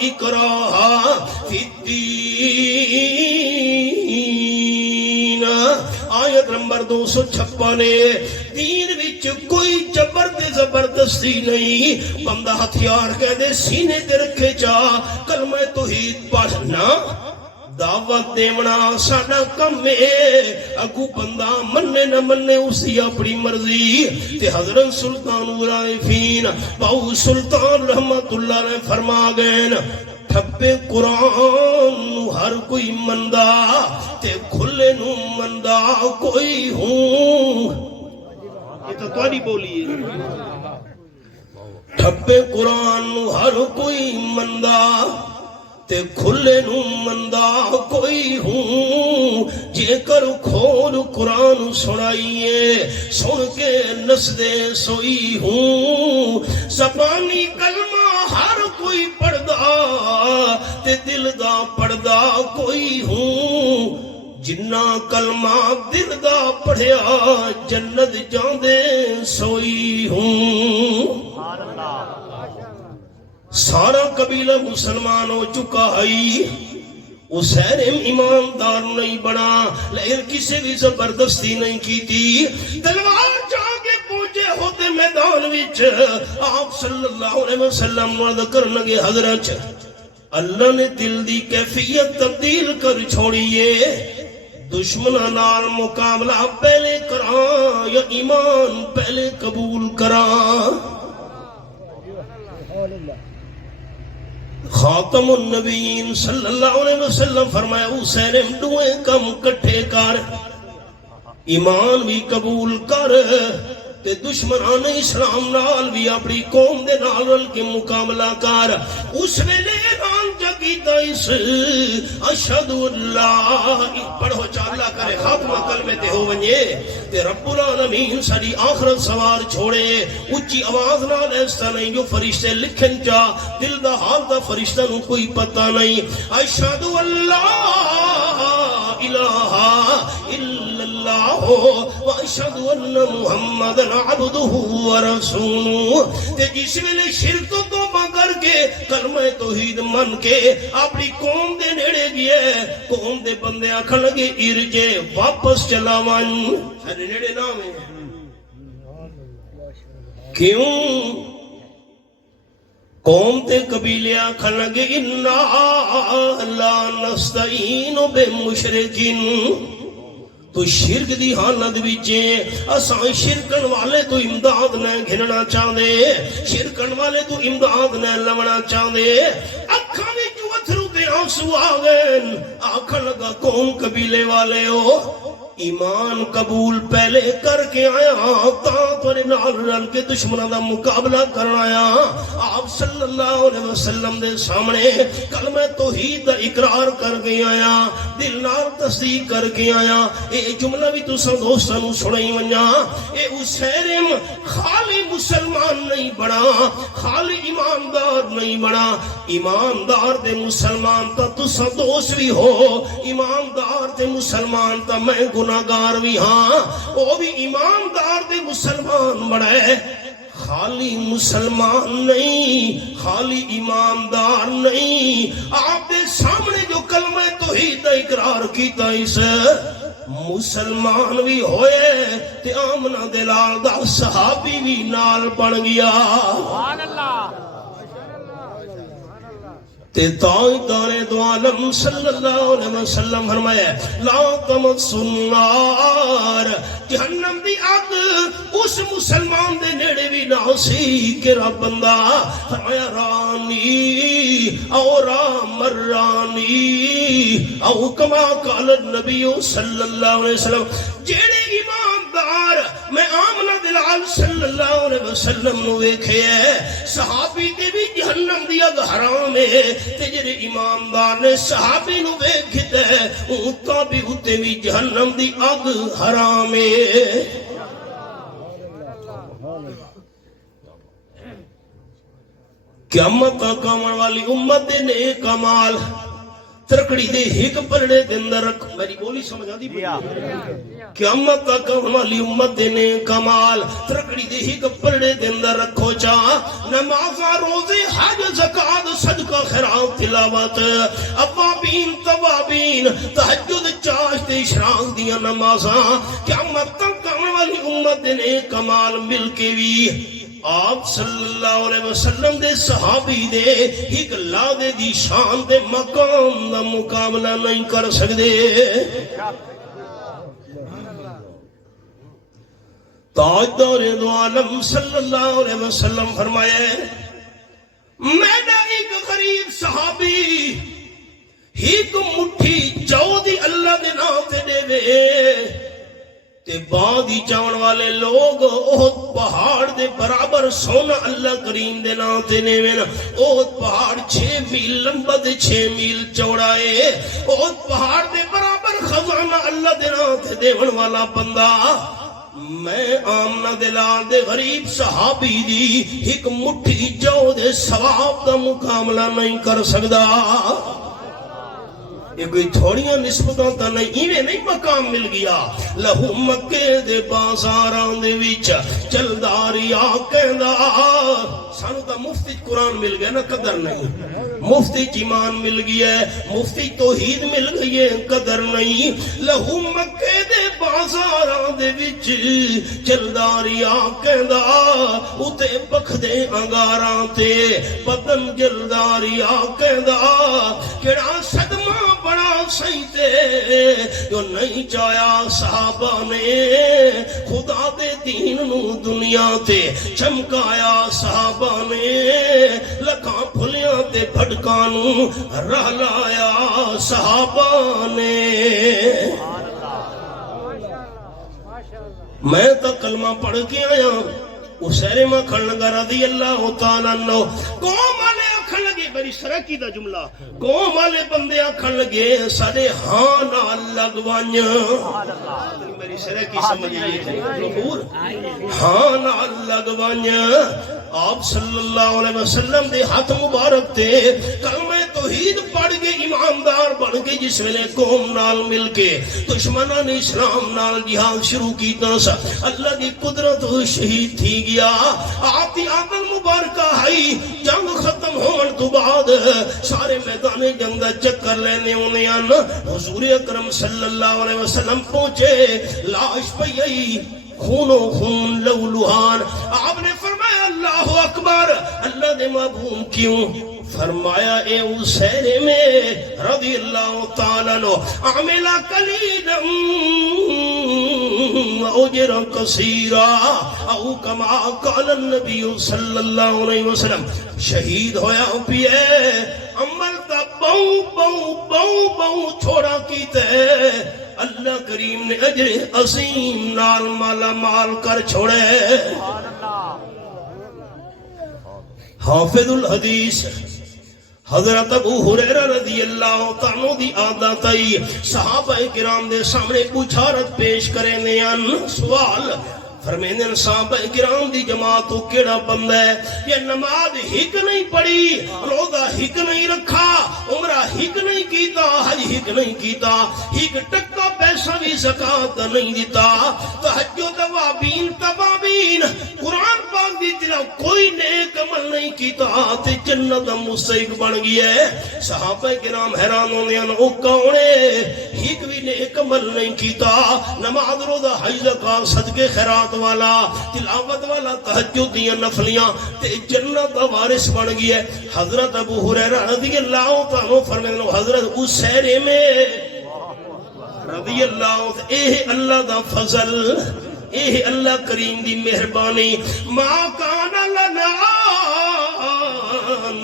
اکراہ فی الدین نمبر 256 نے دین وچ کوئی جبر تے زبردستی نہیں بندہ ہتھیار کہہ دے سینے تے رکھے چا کلمہ توحید پڑھنا دعوت دیونا ساڈا کم ہے اگو بندہ مننے نہ مننے اسی اپنی مرضی تے حضرت سلطان العارفین باو سلطان رحمت اللہ نے فرما گئے ٹھپے قرآن نو ہر کوئی مندہ تے کھلے نو مندہ کوئی ہوں یہ تو تواڈی بولی ہے ٹھپے قرآن نو ہر کوئی مندہ تے کھلے نو مندہ کوئی ہوں جے کر کھول قرآن سنائیے سن کے نسدے سوئی ہوں زبانی کلمہ ہر کوئی پڑھدا تے دل دا پڑھدا کوئی ہوں جنہ کلمہ دل دا پڑھیا جنت جاندے سوئی ہوں سارا قبیلہ مسلمان ہو چکا ہے اسیرم ایماندار نہیں بنا لیکن کسی بھی زبردستی نہیں کی تھی تلوار جا کے پہنچے ہوتے میدان وچ آپ صلی اللہ علیہ وسلم وعدہ کرنگے حضرت اللہ نے دل دی کیفیت تبدیل کر چھوڑیے دشمنہ نال مقابلہ پہلے کران یا ایمان پہلے قبول کران خاتم النبیین صلی اللہ علیہ وسلم فرمایا حسین دوئے کم کٹھے کر ایمان بھی قبول کر تے دشمنان اسلام نال بھی اپنی قوم دے نال رل کے مقابلہ کر اس ویلے اعلان جگیتا اس اشہد اللہ پڑھو چالا کرے خاتمہ کلمے تے ہو ونجے تے رب العالمین ساری آخرت سوار چھوڑے اچھی آواز نال ایسا نہیں جو فرشتے لکھن چا دل دا حال دا فرشتہ نو کوئی پتہ نہیں اشہد اللہ الہ الا اللہ واشہد ان محمد عبدہ ورسولہ تے جس ویلے شرک تو توبہ کر کے کلمہ توحید من کے اپنی قوم دے نیڑے گئے قوم دے بندے آکھن لگے ارجے واپس چلا ون سارے نیڑے نام ہے کیوں قوم تے قبیلے آکھن لگے انا لا نستعین بمشرکین تو شرک دی حالت وچے اساں شرکن والے تو امداد نہ گھننا چاہدے شرکن والے تو امداد نہ لونا چاہدے اکھاں وچ اتھرو تے آنسو آ گئے آکھن لگا قوم قبیلے والے ہو ایمان قبول پہلے کر کے آیا تاں تورے نال رل کے دشمناں دا مقابلہ کرنا آیا آپ صلی اللہ علیہ وسلم دے سامنے کلمہ توحید دا اقرار کر کے آیا دل نال تصدیق کر کے آیا اے جملہ بھی تساں دوستاں نوں سنائی ونجا اے اسیرم خالی مسلمان نہیں بنا خالی ایماندار نہیں بنا ایماندار دے مسلمان تا تساں دوست بھی ہو ایماندار دے مسلمان تا میں گناہگار بھی ہاں وہ بھی ایماندار دے مسلمان بڑے خالی مسلمان نہیں خالی ایماندار نہیں آپ دے سامنے جو کلمہ توحید دا اقرار کیتا اس مسلمان بھی ہوئے تے آمنہ دلال دا صحابی بھی نال بن گیا سبحان اللہ تے تاجدار دو عالم صلی اللہ علیہ وسلم فرمایا لا تمسوا النار جہنم دی اگ اس مسلمان دے نیڑے بھی نہ سی کہ رب بندہ فرمایا رانی او مرانی او کما قال النبی صلی اللہ علیہ وسلم جیڑے ایماندار میں آمنہ دلال صلی اللہ علیہ وسلم نو ویکھے صحابی دے بھی جہنم دی اگ حرام ہے تے جڑے ایماندار نے صحابی نو ویکھتے اونتا بھی ہوتے بھی جہنم دی اگ حرام ہے قیامت تک آمن والی امت نے کمال ترکڑی دے ایک پلڑے دے اندر رکھ. میری بولی سمجھا دی پڑی قیامت تک والی امت دینے کمال. ترکڑی دے ایک پلڑے دے اندر رکھو چاہ نمازاں روزے حج زکات صدقہ خیرات تلاوت اوابین توابین تہجد چاشت اشراق دیا نمازاں قیامت تک والی امت دینے کمال مل کے بھی آپ صلی اللہ علیہ وسلم دے صحابی دے ایک لادے دی شان دے مقام دا مقابلہ نہیں کر سکتے. تاجدار دو عالم صلی اللہ علیہ وسلم فرمایا میں نے ایک غریب صحابی ایک مٹھی جو دی اللہ دے نام تے دے وے تے بعدی چاون والے لوگ احد پہاڑ دے برابر سونا اللہ کریم دے نام تے نیوین. احد پہاڑ 6 میل لمبا تے 6 میل چوڑا ہے. احد پہاڑ دے برابر خزانہ اللہ دے نام تے دیون والا بندہ میں آمنہ دلال دے غریب صحابی دی ایک مٹھی جو دے ثواب دا مقابلہ نہیں کر سکدا. یہ کوئی تھوڑیاں نسبتاں تا نہیں ایویں نہیں مقام مل گیا. لہو مکے دے بازاراں دے وچ چلداری آ کہندا سانو تا مفتی قرآن مل گیا نا قدر نہیں. مفتی ایمان مل گیا ہے مفتی توحید مل گئی ہے قدر نہیں. لہو مکے دے بازاراں دے وچ چلداری آ کہندا اتے بکھ دے انگاراں تے بدن جلداری آ کہندا کیڑا صدمہ بڑا سہی تے جو نہیں چاہیا صحابہ نے خدا دے دین نو دنیا تے چمکایا. صحابہ نے لکھاں پھلیاں تے بھٹکاں نو رہ لایا. صحابہ نے میں تا کلمہ پڑھ کے آیا اسیرے میں کھڑ لگا رضی اللہ تعالیٰ عنہ. قوم والے آکھن لگے بڑی سرکی دا جملہ قوم والے بندے آکھن لگے سارے ہاں نال لگوان میری سرکی سمجھ لیے ہاں نال لگوان. آپ صلی اللہ علیہ وسلم دے ہاتھ مبارک تے کلمہ توحید پڑھ کے ایماندار بن کے جس ویلے قوم نال مل کے دشمنان اسلام نال جہاد شروع کیتا سا اللہ دی قدرت شہید تھی گیا. آپ دی عقل مبارکہ ہے جنگ ختم ہون تو بعد سارے میدان جنگ دا چکر لینے ہونے آن حضور اکرم صلی اللہ علیہ وسلم پہنچے لاش پئی خون و خون لو لوہان. آپ نے فرمایا اللہ اکبر اللہ دے محبوب کیوں فرمایا اے اسیرے میں رضی اللہ تعالیٰ عنہ عملہ قلیلا اجر کثیرا او کما قال النبی صلی اللہ علیہ وسلم شہید ہویا پیے عمل تا بہو بہو بہو بہو چھوڑا کیتے اللہ کریم نے اجر عظیم نال مالا مال کر چھوڑے. حافظ الحدیث حضرت ابو ہریرہ رضی اللہ تعالیٰ دی عادت آئی صحابہ کرام دے سامنے بچھارت پیش کرے نیان سوال فرمیندن صحابہ کرام دی جماعت تو کیڑا بندہ ہے یہ نماز ہک نہیں پڑھی روزہ ہک نہیں رکھا عمرہ ہک نہیں کیتا حج ہک نہیں کیتا ہک ٹکا پیسہ بھی زکاة نہیں دیتا تہجد توابین قرآن پاک دی تلاوت کوئی نیک عمل نہیں کیتا تے جنت مستحق بن گیا ہے. صحابہ کرام حیران ہونے او کونے ہک بھی نیک عمل نہیں کیتا نماز روزہ حج زکاة صدقے خیرات والا تلاوت والا تہجد دیاں نفلیاں تے جنت دا وارث بن گیا ہے. حضرت ابو ہریرہ رضی اللہ تعالیٰ فرماتے حضرت اسیرے میں رضی اللہ اے اللہ دا فضل اے اللہ کریم دی مہربانی ما کان لنا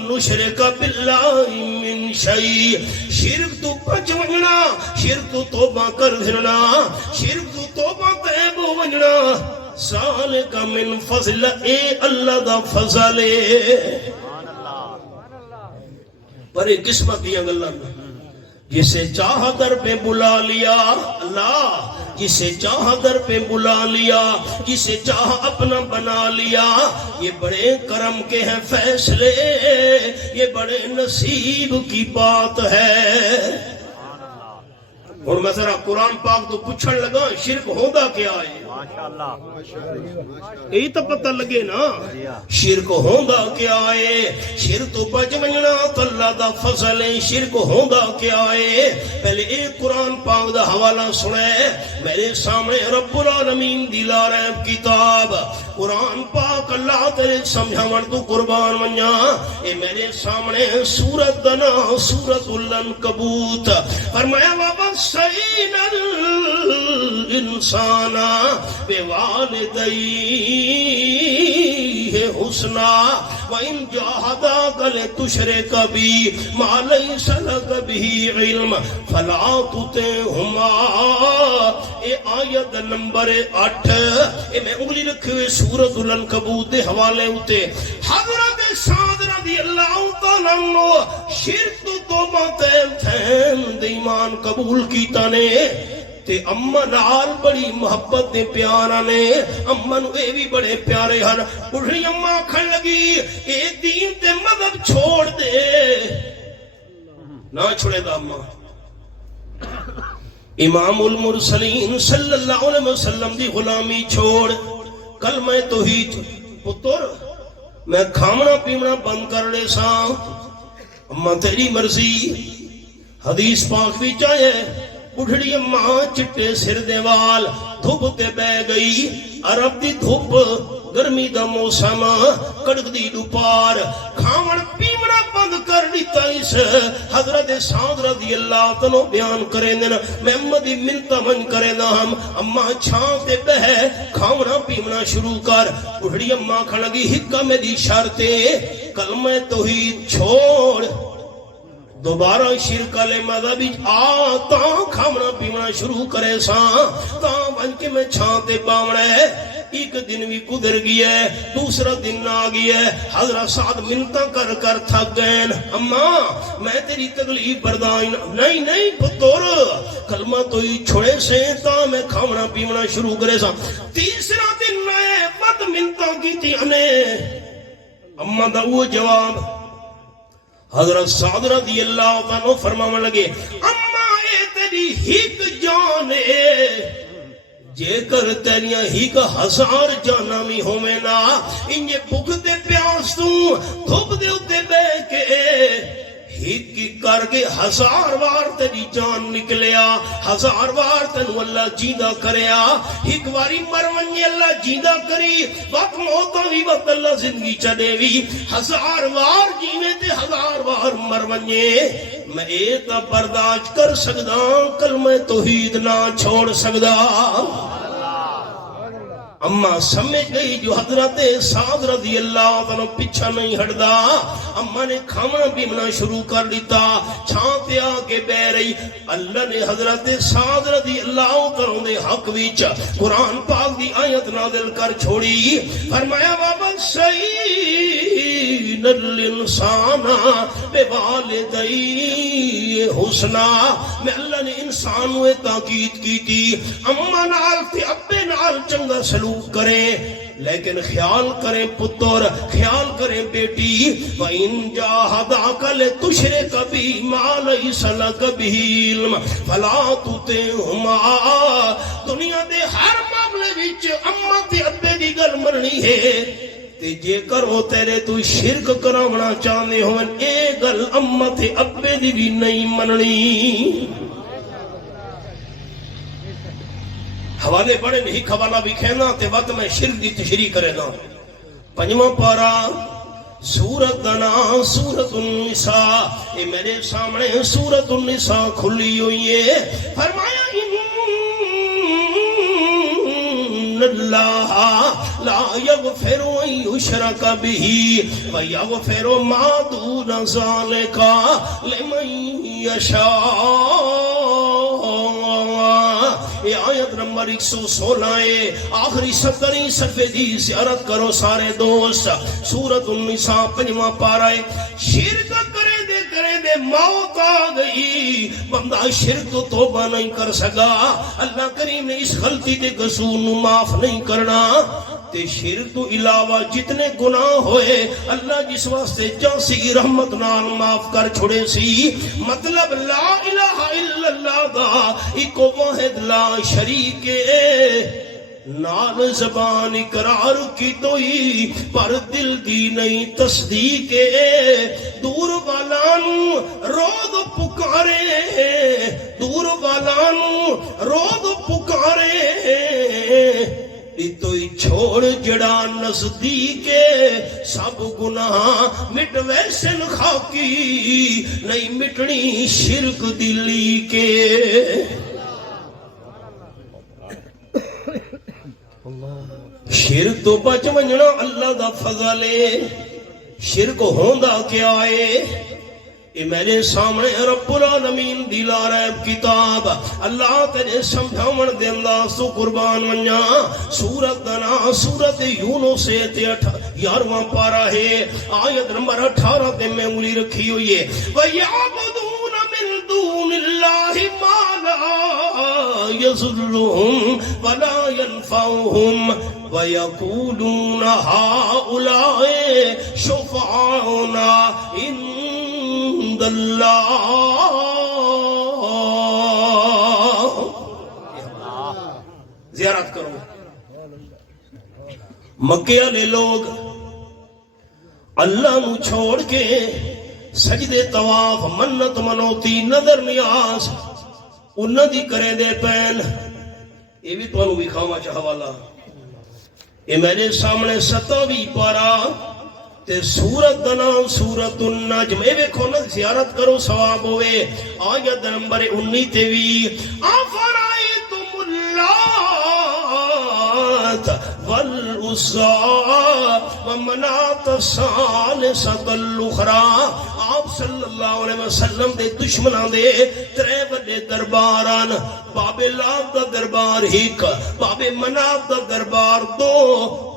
نشرک باللہ من شیء شرک تو بچ ونجنا شرک تو توبہ کر دھرنا شرک تو توبہ تیب ونجنا ذالک من فضل اے اللہ دا فضل پر ایک قسمت دیا گلہ جسے چاہ در پہ بلا لیا اللہ جسے چاہا در پہ بلا لیا، جسے چاہا اپنا بنا لیا۔ یہ بڑے کرم کے ہیں فیصلے، یہ بڑے نصیب کی بات ہے۔ اور میں ذرا قرآن پاک تو پوچھن لگا شرک ہوگا کیا ہے؟ یہی تو پتہ لگے نا شرک ہوگا کیا ہے۔ شرک تو بچ مننا تو اللہ دا فضل ہے، شرک ہوگا کیا ہے؟ پہلے ایک قرآن پاک دا حوالہ سنے میرے سامنے، رب العالمین دی لا ریب کتاب قرآن پاک اللہ تیرے سمجھاون تو قربان منیا۔ اے میرے سامنے سورت دنا سورت العنکبوت فرمایا وَوَصَّيْنَا الْإِنسَانَ بِوَالِدَيْهِ حُسْنًا وَإِنْ جَاهَدَاكَ لِتُشْرِكَ بِي مَا لَيْسَ لَكَ بِهِ عِلْمٌ فَلَا تُطِعْهُمَا۔ اے آیت نمبر 8 اے میں انگلی رکھے ہوئے سورۃ العنکبوت دے حوالے ہوتے حضرت سعد رضی اللہ تعالیٰ عنہ شرک تو توبہ تین ایمان قبول کیتا نے تے اماں نال بڑی محبت دے پیارا نے، اماں نو اے بھی بڑے پیارے ہن۔ بڑھی اماں کھن لگی اے دین تے مذہب چھوڑ دے، نہ چھوڑے دا اماں۔ امام المرسلین صلی اللہ علیہ وسلم دی غلامی چھوڑ کلمہ توحید پتر میں کھامنا پیمنا بند کر لے سا، اماں تیری مرضی۔ حدیث پاک بھی چاہے بڑھڑی اماں چٹے سر دے وال دھوپ تے بہ گئی، عرب دی دھوپ گرمی دا موسم کڑک دی دوپار کھاون پیمنا بند کر دیتا اس حضرت سعد رضی اللہ تعالیٰ بیان کریں دینا محمد دی منتہ من کریں دا ہم اماں چھاں تے بہ کھاونا پیمنا شروع کر۔ بڑھڑی اماں کھڑگی حکا میں دی شرطے کلمہ توحید چھوڑ، دوبارہ شرک علی مذہبی آتا کھاونا پیونا شروع کرے ساں تاں بن کے میں چھانتے باوڑے۔ ایک دن بھی گزر گیا ہے، دوسرا دن آ گیا ہے، حضرت سعد منتہ کر کر تھک گئے، اماں میں تیری تکلیف برداشت نہیں پتر کلمہ تو ہی چھوڑے سے تاں میں کھاونا پیونا شروع کرے ساں۔ تیسرا دن میں بد منتہ کی تھی اماں دا وہ جواب حضرت سعد رضی اللہ عنہ فرمانے لگے اماں اے تیری ہک جانے جے کر تیریاں ہک 1000 جانا بھی ہوئے نا انجے بھوک دے پیاس تو دھوپ دے اتے بے کے ہک کر کے 1000 بار تیری جان نکلیا، 1000 بار تینو اللہ جیندہ کریا، ہک واری مرونی اللہ جیندہ کری وقت موتا بھی وقت اللہ زندگی چڑے بھی 1000 بار جینے تے 1000 بار مرونی میں ایتا برداشت کر سکدا کلمہ توحید نہ چھوڑ سکدا۔ اماں سمجھ گئی جو حضرت سعد رضی اللہ عنہ پیچھا نہیں ہٹدا، اماں نے کھانا پیمنا شروع کر دیتا، چھانتے آگے بہ رہی۔ اللہ نے حضرت سعد رضی اللہ عنہ دے حق وچ قرآن پاک دی آیت نازل کر چھوڑی، فرمایا وَوَصَّيْنَا الْإِنسَانَ بِوَالِدَيْهِ حُسْنًا۔ میں اللہ نے انسان ہوئے تاکید کی تھی اماں نال تے ابے نال چنگا سلوک کریں، لیکن خیال کریں پتر، خیال کریں بیٹی وَإِن جَاهَدَاكَ لِتُشْرِكَ بِي مَا لَيْسَ لَكَ بِهِ عِلْمٌ فَلَا تُطِعْهُمَا۔ دنیا دے ہر معاملے وچ اماں تے ابے دی گل مننی ہے تے جے کرو تیرے تو شرک کراونا چاہندے ہون اے گل اماں تے ابے دی بھی نہیں مننی۔ حوالے بڑے نہیں حوالہ بھی کہنا تے وقت میں شرک دی تشریح کرے نا۔ پنجواں پارا سورت دنا سورت النساء، اے میرے سامنے سورت النساء کھلی ہوئی ہے، فرمایا ان اللہ لا یغفر ان یشرک بہ ویغفر ما دون ذالک لمن یشاء۔ یہ آیت نمبر 116 ہے، آخری 70 صفحے دی زیارت کرو سارے دوست۔ سورۃ النساء 5واں پارہ ہے۔ شرک کرے دے کرے دے موت آ گئی بندہ شرک تو توبہ نہیں کر سکا اللہ کریم نے اس غلطی دے قصور نو معاف نہیں کرنا تے شرک تو علاوہ جتنے گناہ ہوئے اللہ جس واسطے جانسی رحمت نال معاف کر چھوڑے سی مطلب لا الہ الا اللہ دا ایک واحد لا شریک نال زبان اقرار کی توئی پر دل دی نہیں تصدیق دور والانو رود پکارے دور والانو رود پکارے توئی چھوڑ جڑا نزدیک سب گناہ مٹ ویسن خاکی نہیں مٹنی شرک دلی کے شرک تو بچ ونجنا اللہ دا فضل ہے شرک ہوندا کیا ہے یہ میرے سامنے رب العالمین دی لا ریب کتاب اللہ تیرے سمجھاون دے انداز تو قربان ونجا سورت دنا سورت یونس 11واں پارہ ہے آیت نمبر 18 تے میں انگلی رکھی ہوئی ہے وَيَعْبُدُونَ مِن دُونِ اللَّهِ مَا لَا يَضُرُّهُمْ وَلَا يَنفَعُهُمْ وَيَقُولُونَ هَؤُلَاءِ شُفَعَاؤُنَا عند اللہ زیارت کرو مکے والے لوگ اللہ نو چھوڑ کے سجدے طواف منت منوتی نظر نیاز انہاں دی کرے دے پین یہ بھی تانوں وکھاواں چ حوالہ یہ میرے سامنے 27 پارہ تے سورت دا نام سورت النجم اے ویکھو نا زیارت کرو ثواب ہوئے آیت نمبر 19 تے وی افرائیتم اللات والعزی ومنات الثالثۃ الاخری آپ صلی اللہ علیہ وسلم دے دشمناں دے ترے بڑے درباران بابے لات دا دربار ایک بابے منات دا دربار دو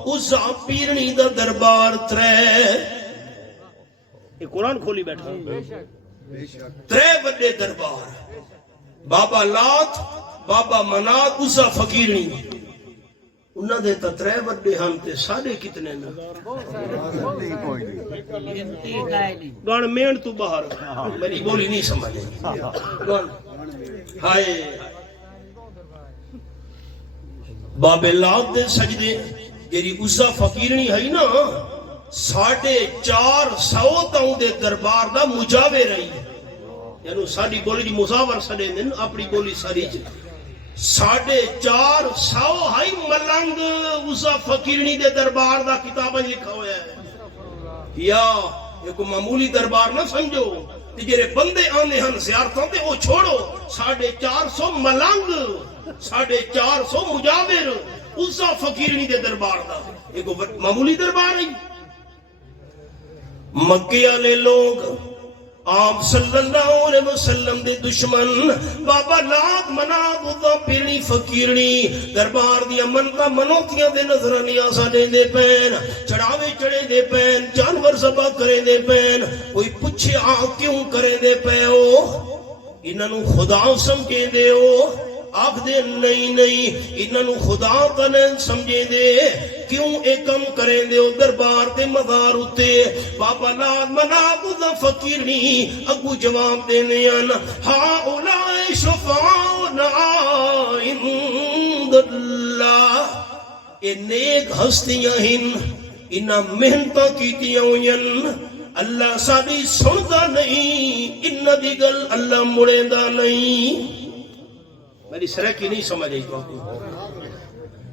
عزا پیرنی دا دربار ترے یہ قرآن کھولی بیٹھا ترے بڑے دربار بابا لات بابا منات عزا فقیرنی انہاں دے تا ترے بڑے ہم تے ساڑھے کتنے نا گان مین تو باہر میری بولی نہیں سمجھے ہائے بابے لات دے سجدے جیری عزا فقیرنی ہے نا 450 تاؤں دے دربار دا مجاوے رہی یعنی ساڑھی بولی جی مزاور سڑے دن اپنی بولی ساری جی 450 ہائی ملنگ عزا فقیرنی دے دربار دا کتابیں لکھا ہویا ہے یا یہ کو معمولی دربار نہ سمجھو جیرے بندے آنے ہن زیارتوں تے وہ چھوڑو 450 ملنگ 450 مجاور عزا فقیرنی دے دربار دا ایک معمولی دربار ہے مکے والے لوگ آپ صلی اللہ علیہ وسلم دے دشمن بابا لات منات عزا پیرنی فقیرنی دربار دیا منتا منوتیاں دے نظر نیاسا دے دے پین چڑھاوے چڑھے دے پین جانور ذبح کرے دے پین کوئی پوچھے کیوں کرے دے پے ہو انہوں خدا سمجھے دے ہو آپ دے نہیں انہوں خدا تنے سمجھے دے کیوں ایکم کریں دے دربار تے مدار اتے بابا لات منات عزا فقیرنی اگو جواب دینے آنا ہاؤلائی شفاؤنا عند اللہ اے نیک ہستیاں ہن انہاں محنتاں کیتیاں ہوئیں اللہ ساڑی سندا نہیں انہاں دی گل اللہ مڑے دا نہیں میری سرح کی نہیں سمجھ آئی تو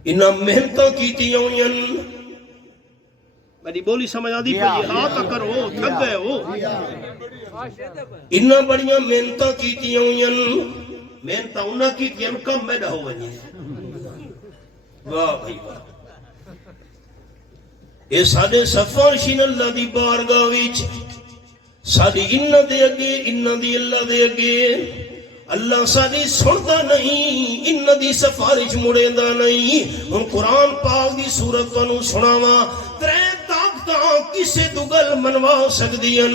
انہاں محنتاں کیتیاں ہوئیں میری بولی سمجھ آدھی پڑی ہاتھ کرو تھک گئے ہو انہاں بڑیاں محنتاں کیتیاں ہوئیں محنتاں انہاں کیتیاں کم میں نہ ہو بنی واہ بھائی واہ اے ساڑے سفارشین اللہ دی بارگاہ وچ ساڑی انہاں دے اگے انہاں دی اللہ دے اگے اللہ ساری سنتا نہیں انہ دی سفارش مڑے دا نہیں ہم قرآن پاک دی سورت کنو سناوا ترے طاقتاں کسے دگل منوا سکدیاں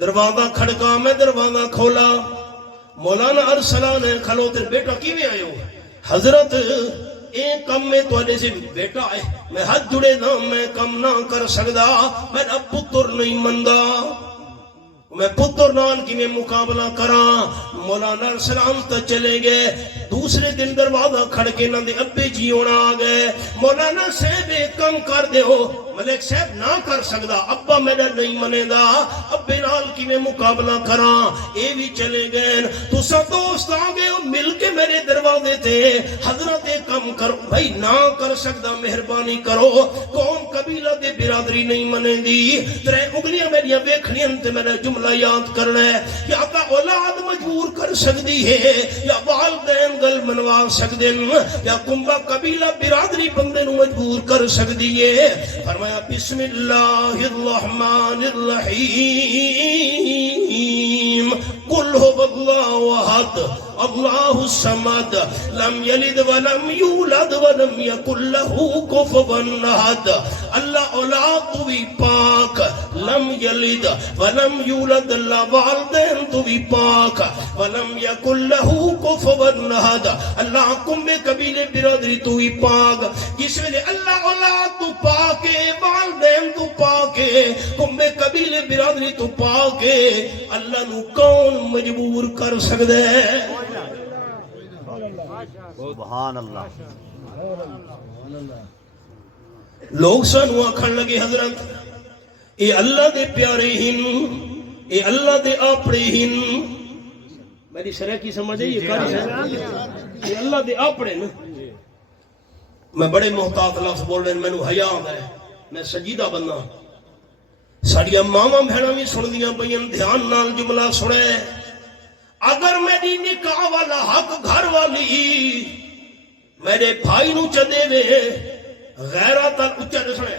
دروازہ کھڑکا، میں دروازہ کھولا، مولانا ارسلان نے کھلوتے، بیٹا کیویں آئے ہو؟ حضرت ایک کم میں تو سے بیٹا ہے، میں ہاتھ جڑے نہ میں کم نہ کر سکدا، میرا پتر نہیں مندا، میں پتر نال کی میں مقابلہ کراں۔ مولانا ارسلان تو چلے گئے، دوسرے دن دروازہ کھڑکے نہ دے ابے جی ہونا آ گئے، مولانا صاحب ایک کم کر دیو، ملک صاحب نہ کر سکدا، ابا میرا نہیں منے دا، ابے نال کی میں مقابلہ کراں، اے بھی چلے گئے، تو سب دوست آ گئے مل کے میرے دروازے تے، حضرت ایک کم کرو بھائی، نہ کر سکدا مہربانی کرو، کون قبیلہ دے برادری نہیں منے دی، ترے انگلیاں میری ویکھنیاں تے میرا جملہ یاد کرنا ہے، یا تا اولاد مجبور کر سکتی ہے، یا والدین گل منوا سکتے ہیں، یا کنبا قبیلہ برادری بندے نو مجبور کر سکتی ہے۔ فرمایا بسم اللہ الرحمن الرحیم، قل هو اللہ احد اللہ الصمد لم یلد ولم یولد ولم یکن له کفوا احد۔ اللہ اولاد تو بھی پاک، لم یلد ولم یولد، اللہ والدین تو بھی پاک، ولم یکن له کفوا احد، اللہ کمبے قبیلے برادری تو بھی پاک۔ جس ویلے اللہ اولاد تو پاک ہے، والدین تو پاک ہے، کمبے قبیلے برادری تو پاک ہے، اللہ نو کون مجبور کر سکتا ہے؟ سبحان اللہ۔ لوگ سانو آکھن لگے حضرت اے اللہ دے پیارے ہن، اے اللہ دے آپڑے ہن، میری شرح کی سمجھ آئی؟ اے اللہ دے آپڑے نا۔ میں بڑے محتاط لفظ بول رہے ہیں، مینوں حیا آندا ہے، میں سجیدہ بندہ، ساڈیاں ماواں بہناں وی سندیاں پئیاں، دھیان نال جملہ سنے، اگر میری نکاح والا حق گھر والی میرے بھائی نو چدے وے، غیرت اچھا سنے،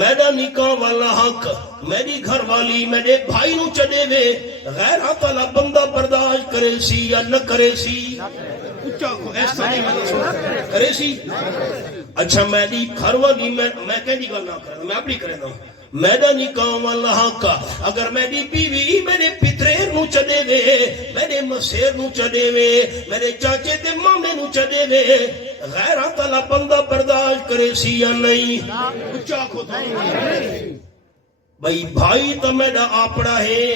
میرا نکاح والا حق میری گھر والی میرے بھائی نو چدے وے، غیرت والا بندہ برداشت کرے سی یا نہ کرے سی؟ اچھا کو ایسا نہیں کرے سی؟ اچھا میری گھر والی، میں کہنی گل نہ کرنا، میں اپنی کرے دا، میرا نکاح والا حق اگر میری بیوی میرے پتریر نو چدے وے، میرے مسیر نو چدے وے، میرے چاچے تے مامے نو چدے وے، غیرت والا بندہ برداشت کرے سی یا نہیں؟ اچھا کو تھا بھائی، بھائی تو میرا آپڑا ہے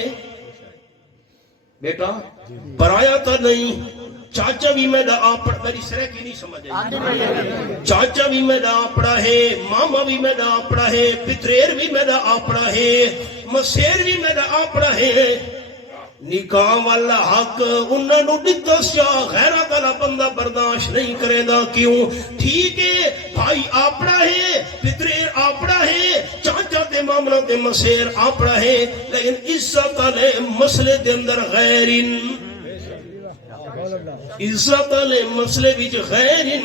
بیٹا، پرایا تو نہیں، چاچا بھی میرا آپڑا، میری سرح کی نہیں سمجھ آئی، چاچا بھی میرا آپڑا ہے، ماما بھی میرا آپڑا ہے، پتریر بھی میرا آپڑا ہے، مسیر بھی میرا آپڑا ہے، نکاح والا حق انہاں نو دتا سیا، غیرت والا بندہ برداشت نہیں کرے دا، کیوں؟ ٹھیک ہے بھائی آپڑا ہے، پتریر آپڑا ہے، چاچا تے معاملہ تے مسیر آپڑا ہے، لیکن عزت والے مسئلے دے اندر غیرن، عزت والے مسئلے وچ غیرن،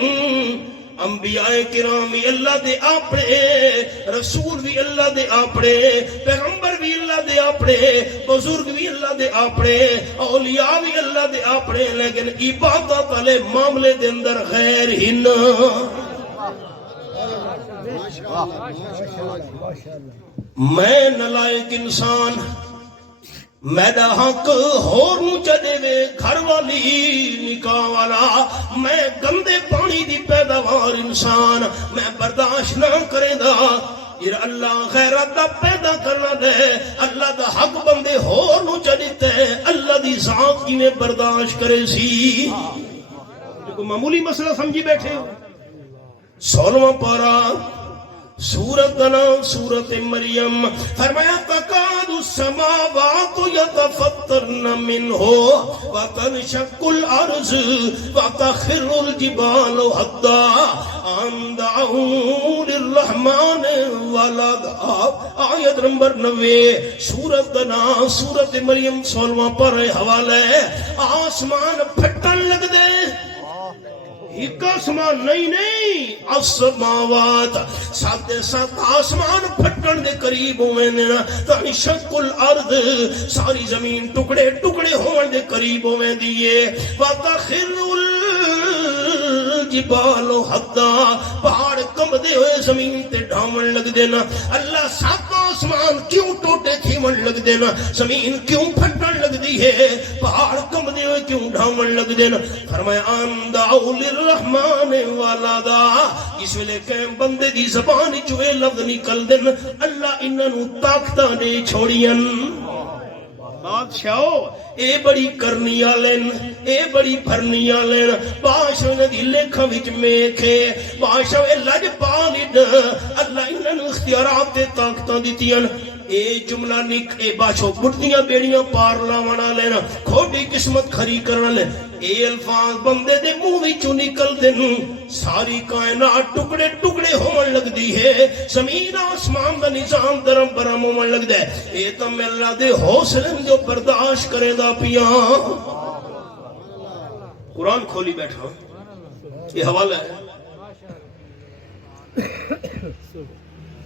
انبیاء کرام بھی اللہ دے آپڑے، رسول بھی اللہ دے آپڑے، پیغمبر بھی اللہ دے آپڑے، بزرگ بھی اللہ دے آپڑے، اولیاء بھی اللہ دے آپڑے، لیکن عبادت والے معاملے دے اندر غیر ہن۔ میں نلائق انسان، میرا حق ہور نو چدے وے، گھر والی نکاح والا، میں گندے پانی دی پیداوار انسان، میں برداشت نہ کرے دا، یہ اللہ غیرت دا پیدا کرنا دے، اللہ دا حق بندے ہور نو چدیتے، اللہ دی ذات کی میں برداشت کرے سی؟ کوئی معمولی مسئلہ سمجھی بیٹھے ہو؟ 16واں پارہ سورت کا نام سورت مریم، فرمایا تکاد السماوات یتفطرن منہ وتنشق الارض وتخر الجبال حتی ان دعوا للرحمن ولدا۔ آیت نمبر 90 سورت کا نام سورت مریم 16واں پارہ حوالہ ہے۔ آسمان پھٹن لگ دے، ایک آسمان نہیں، السماوات ساتھ ساتھ آسمان پھٹن دے قریب ہوئے نا، تنشق الارض ساری زمین ٹکڑے ٹکڑے ہون دے قریب ہوئے دیئے، وتخر الجبال حتی پہاڑ کمبدے ہوئے زمین تے ڈھاون لگ دینا۔ اللہ سات آسمان کیوں ٹوٹے تھے؟ سیون لگ دینا زمین کیوں پھٹن لگ دی ہے پہاڑ کم دے ہوئے کیوں ڈھاون لگ دینا فرمایا اندعو للرحمن والادا اس ویلے کہ بندے دی زبان چوئے لفظ نکل دن اللہ انہوں طاقتہ دے چھوڑین بادشاہو اے بڑی کرنی آلین اے بڑی بھرنی آلین بادشاہ نے دی لکھا وچ میکھے بادشاہ لج پالد اللہ انہوں اختیارات دے طاقتہ دیتیاں اے جملہ نک اے بادشاہ بڑھتیاں بیڑیاں پار لاوانا لینا کھوٹی قسمت کھری کرنا لے اے الفاظ بندے دے منہ وچوں نکل دن ساری کائنات ٹکڑے ٹکڑے ہون لگ دی ہے زمین آسمان دا نظام درم برم ہون لگ دے اے تم اللہ دے حوصلے جو برداشت کرے دا پیاں قرآن کھولی بیٹھا یہ حوالہ ہے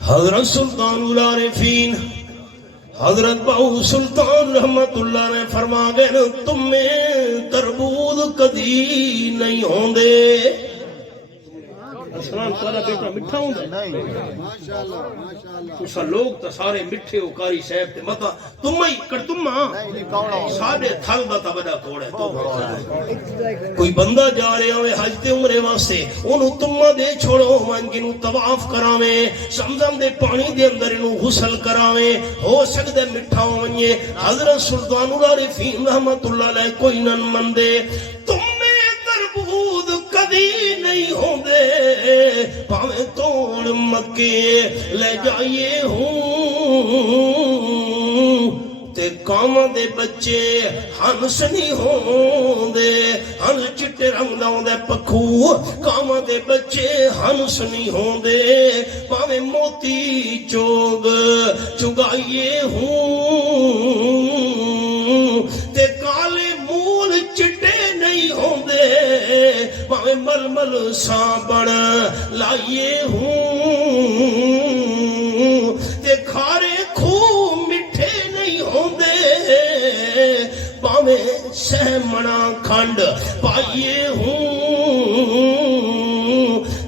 حضرت سلطان العارفین حضرت بہو سلطان رحمت اللہ نے فرما گئے تم میں تربوز کدی نہیں ہوں دے اسلام تارا بیٹا مٹھا ہوں دے تسا لوگ تا سارے مٹھے ہو کاری صاحب تے مطا تم ہی کر تم سارے تھل بتا بڑا کوڑ ہے کوئی بندہ جا رہے ہوئے حج تے عمرے واسطے انہوں تمہ دے چھوڑو انہوں طواف کراویں زمزم دے پانی دے اندر انہوں غسل کراویں ہو سکتے مٹھا ہوئے حضرت سلطان العارفین رحمت اللہ علیہ کوئی نن مندے تم میں تربوز کدی نہیں ہوں دے پاویں توڑ مکے لے جائیے ہوں تے کاما دے بچے ہنس نہیں ہوں دے ہنس چٹے رنگ داؤں دے پکھو کاما دے بچے ہنس نہیں ہوں دے پاویں موتی چوگ چگائیے ہوں تے کالے مول چٹے نہیں ہوں دے پاویں مل مل سانبڑ لائیے ہوں تے کھارے کھو مٹھے نہیں ہوں دے پاویں سہمنا کھنڈ پائیے ہوں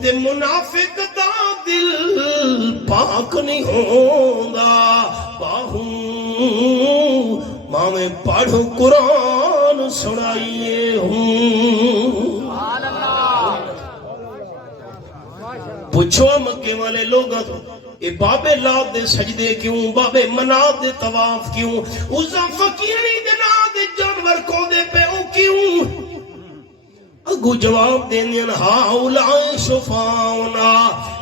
تے منافق دا دل پاک نہیں ہوندا باہوں ماں میں پڑھو قرآن سنائیے ہوں پوچھو مکے والے لوگ اے بابے لات دے سجدے کیوں بابے منات دے طواف کیوں اسا فقیری دے نا دے جانور کو دے پہ او کیوں اگو جواب دینے ہاؤلائے شفاؤنا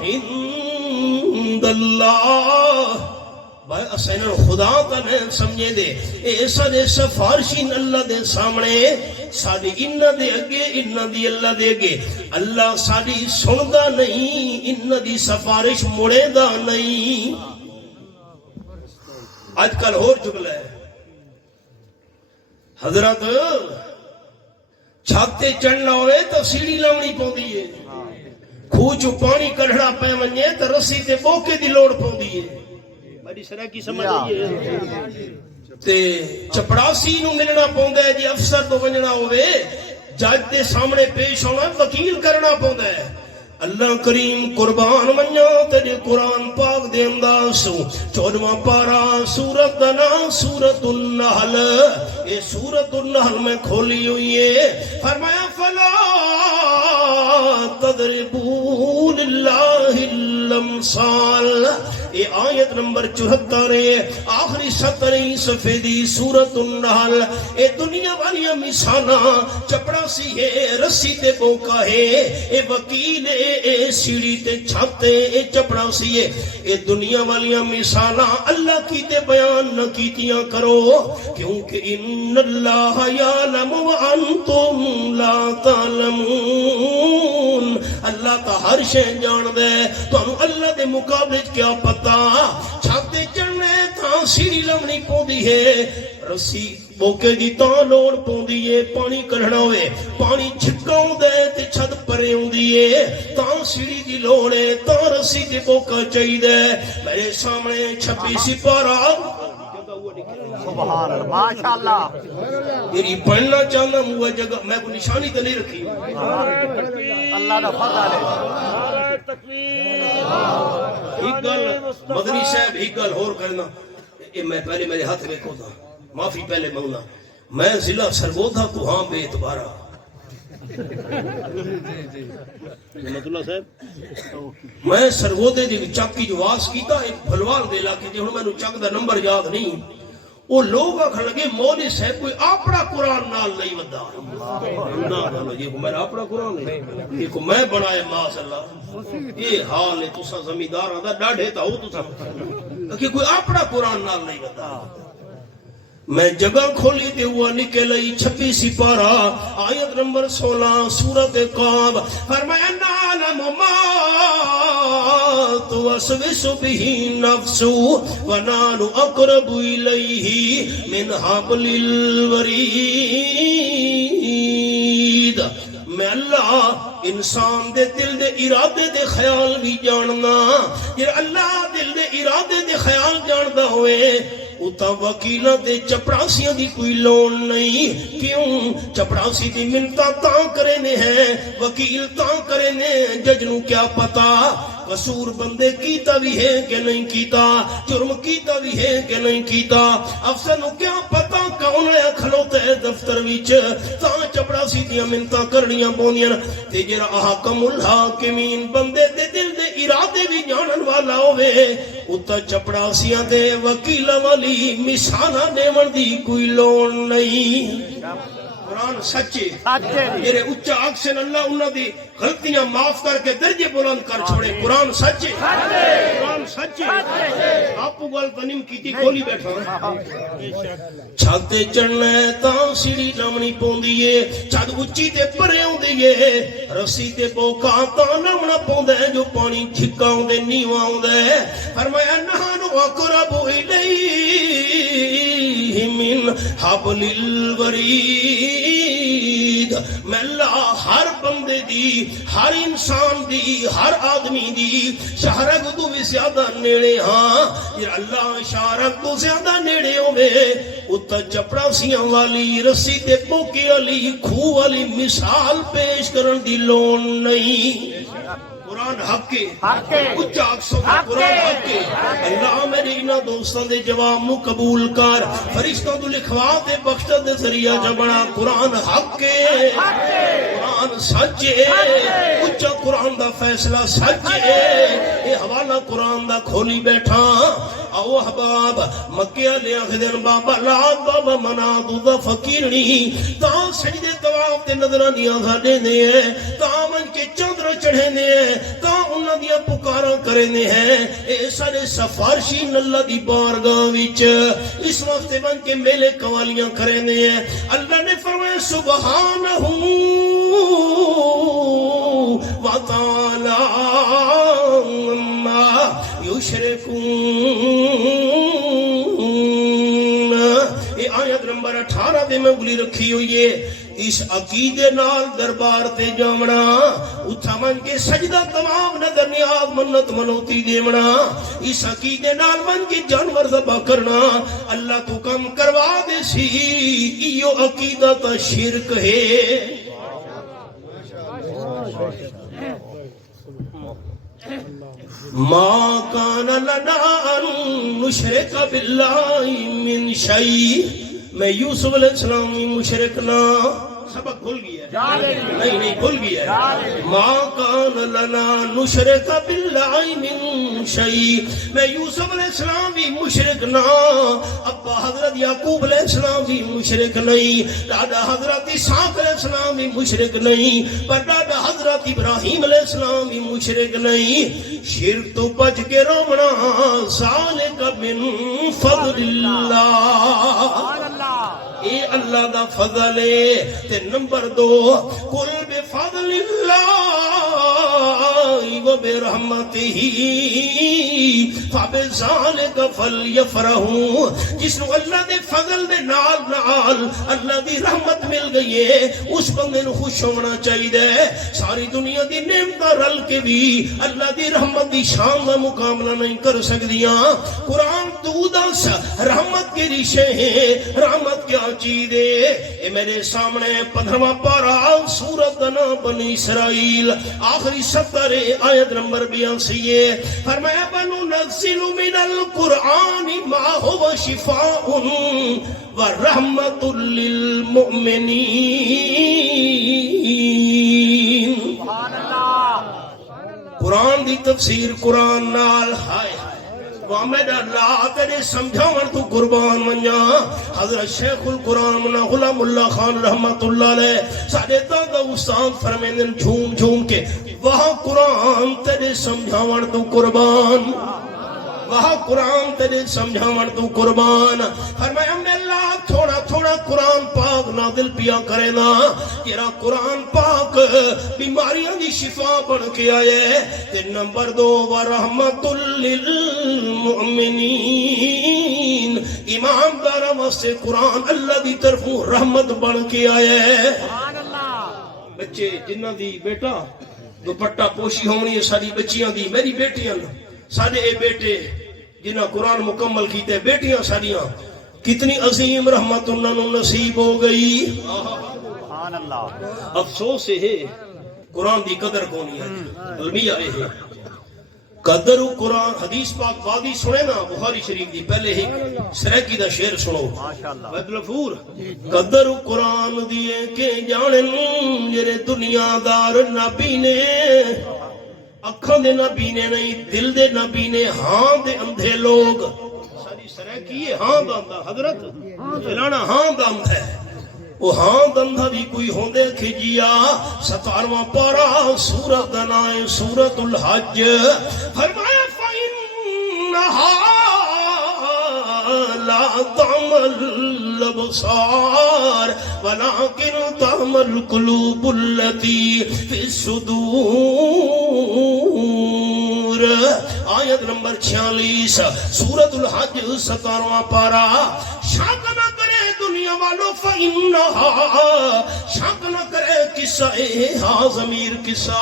عند اللہ بھائی اسین خدا کا نہیں سمجھے دے ایسا دے سفارشین اللہ دے سامنے ساڑی انہ دے اگے انہ دی اللہ دے اگے اللہ ساڑی سندہ نہیں انہ دی سفارش مڑے دا نہیں آج کل اور جگل ہے حضرت چھاتے چڑھنا ہوئے تو سیڑھی لاؤنی پہن دیئے کھوچو پانی کڑھڑا پہ منجے تو رسی تے بوکے دی لوڑ پہن دیئے بڑی سرح کی سمجھ رہی ہے تے چپڑاسی نو ملنا پوندا ہے جی افسر تو ونجنا ہوئے جج دے سامنے پیش ہونا وکیل کرنا پوندا ہے اللہ کریم قربان منیا تیرے قرآن پاک دے انداز 14واں پارا سورت دنا سورت النحل یہ سورت النحل میں کھولی ہوئی ہے فرمایا فلا تضربوا للہ الامثال یہ آیت نمبر 74 ہے آخری 17 صفحے دی سورت النحل اے دنیا والی مثالا چپڑا سی ہے رسی تے بوکا ہے اے وکیل ہے اے سیڑھی تے چھاتے اے چپڑا سی ہے اے دنیا والی مثالا اللہ کی تے بیان نہ کیتیاں کرو کیونکہ ان اللہ یعلم وانتم لا تعلمون اللہ تا ہر شے جان دے تو اللہ دے مقابلے کیا پتہ چھاتے چڑھنے تھا سیڑھی لمنی پوندی ہے رسی بوکے دی تاں لوڑ پوندی ہے پانی کڑھنا ہوئے پانی چھکاؤں دے تے چھت پرے ہوں دیئے تاں سیڑھی دی لوڑے تاں رسی دی بوکا چاہی دے میرے سامنے 26 پارا سبحان اللہ ماشاءاللہ میری پڑھنا چاہنا ہوا جگہ میں کو نشانی تے نہیں رکھی اللہ دا فضل ہے ایک گل مدنی صاحب ایک گل اور کرنا یہ میں پہلے میرے ہاتھ دیکھو تھا معافی پہلے مانگنا میں ضلع سرگودا کو ہاں بے اعتبارہ میں سرگودے دی چاکی جو واس کیتا ایک بھلوان دے علاقے جی ہن مینوں چک دا نمبر یاد نہیں وہ لوگ آکھن لگے مولوی صاحب کوئی اپنا قرآن نال نہیں ودا جی میرا اپنا قرآن نہیں یہ کو میں بنائے ماس اللہ یہ حال ہے تساں زمینداراں دا ڈاڈھے تا ہو تساں کہ کوئی اپنا قرآن نال نہیں ودا میں جگہ کھولی تے ہوا نکلئی 26 سپارہ آیت نمبر 16 سورۃ قاف فرمایا نعلم ما توسوس به النفس ونحن اقرب الیہ من حبل الورید میں اللہ انسان دے دل دے ارادے دے خیال بھی جاننا کہ اللہ دل دے ارادے دے خیال جاندا ہوئے اتا وکیلہ دے چپڑاسیاں دی کوئی لون نہیں کیوں چپڑاسی دی منتا تاں کرے نے ہیں وکیل تاں کرے نے جج نو کیا پتا قصور بندے کیتا بھی ہے کہ نہیں کیتا جرم کیتا بھی ہے کہ نہیں کیتا افسر نو کیا پتا کون آیا کھلوتا ہے دفتر وچ تاں چپڑاسی دیاں منتا کرنیاں پوندیاں تے جڑا احکم الحاکمین بندے دے دل دے ارادے بھی جانن والا ہوے اتا چپڑاسیاں دے وکیلا والی مثالاں دیون دی کوئی لوڑ نہیں قرآن سچے میرے اچھا آکسن اللہ انہاں دی غلطیاں معاف کر کے درجے بلند کر چھوڑے قرآن سچے قرآن سچے آپ کو گل تنیم کیتی کھولی بیٹھا چھاتے چڑھنا ہے تاں سیڑھی نامنی پوندیے چھت اچھی تے پرے ہوندیے رسی تے بوکا تاں نامنا پوندا ہے جو پانی جھکا ہوندے نیواں ہوندا ہے فرمایا نحن اقرب الیہ من حبل الورید میں اللہ ہر بندے دی ہر انسان دی ہر آدمی دی شہرک تو بھی زیادہ نیڑے ہاں یہ اللہ شہرک تو زیادہ نیڑے ہوئے اتا چپڑاسیاں والی رسی تے پوکی والی کھو والی مثال پیش کرن دی لون نہیں قرآن حق کے اچھا اکسوں قرآن حق کے اللہ میرے انہاں دوستان دے جواب نو قبول کر فرشتوں تو لکھوا دے بخشت دے ذریعہ جبڑا قرآن حق کے قرآن سچے اچھا قرآن دا فیصلہ سچے اے حوالہ قرآن دا کھولی بیٹھا او احباب مکیہ لے آخدن بابا لاد بابا منادو دا فقیرنی تاں سجدے طواف تے نظرانیاں ساڑے نے ہیں تاں من کے چندر چڑھے نے ہیں تاں انہاں دیا پکارا کرے نے ہیں اے سارے سفارشین اللہ دی بارگاہ وچ اس وقت من کے میلے قوالیاں کرے نے ہیں اللہ نے فرمایا سبحانہ وتعالی عما یشرکون یہ آیت نمبر 18 دے میں گلی رکھی ہوئی ہے اس عقیدے نال دربار تے جامنا اتھا من کے سجدہ تمام نظر نیاز منت منوتی دیمنا اس عقیدے نال من کے جانور ذبح کرنا اللہ تو کم کروا دے سی ایو عقیدہ تا شرک ہے ما کان لنا ان نشرک باللہ من شیء میں یوسف علیہ السلام مشرک نہ سبق بھول گیا نہیں بھول گیا ما کان لنا نشرک باللہ من شیء میں یوسف علیہ السلام بھی مشرک نہ ابا حضرت یعقوب علیہ السلام بھی مشرک نہیں دادا حضرت اسحاق علیہ السلام بھی مشرک نہیں پر دادا حضرت ابراہیم علیہ السلام بھی مشرک نہیں شرک تو بچ کے رونا ذالک من فضل اللہ اے اللہ دا فضل ہے تے نمبر 2 قل بفضل اللہ و برحمتہ فبذالک فلیفرحوا جس نو اللہ دے فضل دے نال نال اللہ دی رحمت مل گئی ہے اس بندے نو خوش ہونا چاہیے ساری دنیا دی نعمتاں رل کے بھی اللہ دی رحمت دی شان دا مقابلہ نہیں کر سکدیاں قرآن تو دس رحمت کے ریشے ہیں رحمت کیا چیز ہے اے میرے سامنے 15واں پارہ سورۃ بنی اسرائیل آخری 70 آیت آیت نمبر 82 ہے، فرمایا وَنُنَزِّلُ مِنَ الْقُرْآنِ مَا هُوَ شِفَاءٌ وَرَحْمَةٌ لِّلْمُؤْمِنِينَ۔ سبحان اللہ۔ قرآن دی تفسیر قرآن نال ہائے محمد اللہ تیرے سمجھاون تو قربان منجا۔ حضرت شیخ القرآن منا غلام اللہ خان رحمت اللہ علیہ ساڑھے دادا استاد فرمیندن جھوم جھوم کے وہاں قرآن تیرے سمجھاون تو قربان، وہاں قرآن تیرے سمجھاون تو قربان۔ فرمایا میں اللہ تھوڑا تھوڑا قرآن پاک نازل پیا کرے نا، تیرا قرآن پاک بیماریاں دی شفا بن کے آئے۔ تے نمبر 2 وَرَحْمَةٌ لِّلْمُؤْمِنِينَ، ایمان دارا واسطے قرآن اللہ دی طرفوں رحمت بن کے آئے۔ سبحان اللہ۔ بچے جنہ دی بیٹا دوپٹہ پوشی ہونی ہے ساری بچیاں دی، میری بیٹیاں سارے اے بیٹے جنہ قرآن مکمل کیتے، بیٹیاں ساریاں کتنی عظیم رحمت انہوں نے نصیب ہو گئی۔ سبحان اللہ۔ افسوس ہے قرآن دی قدر کونی ہے، المیہ ہے قدر قرآن۔ حدیث پاک بعدی سنے نا بخاری شریف دی، پہلے ہی سریکی دا شعر سنو ماشاءاللہ۔ بدلفور قدر قرآن دیے کہ جانن جرے دنیا دار نبی نے، اکھاں دے نبی نے نہیں دل دے نبی نے، ہاں دے اندھے لوگ ساری سریکی ہے ہاں داندہ حضرت فلانا ہاں داند ہے، وہ ہاں دندہ بھی کوئی ہوندے کھجیا۔ 17واں پارہ سورت دنائے سورت الحج، فرمایا فَإِنَّهَا لَا تَعْمَى الْأَبْصَارُ وَلَكِنْ تَعْمَى الْقُلُوبُ الَّتِي فِي الصُّدُورِ۔ آیت نمبر 46 سورت الحج 17واں پارہ۔ شک نہ کرے دنیا والوں فَإِنَّهَا، شک نہ کرے قصہ ہاں ضمیر قصہ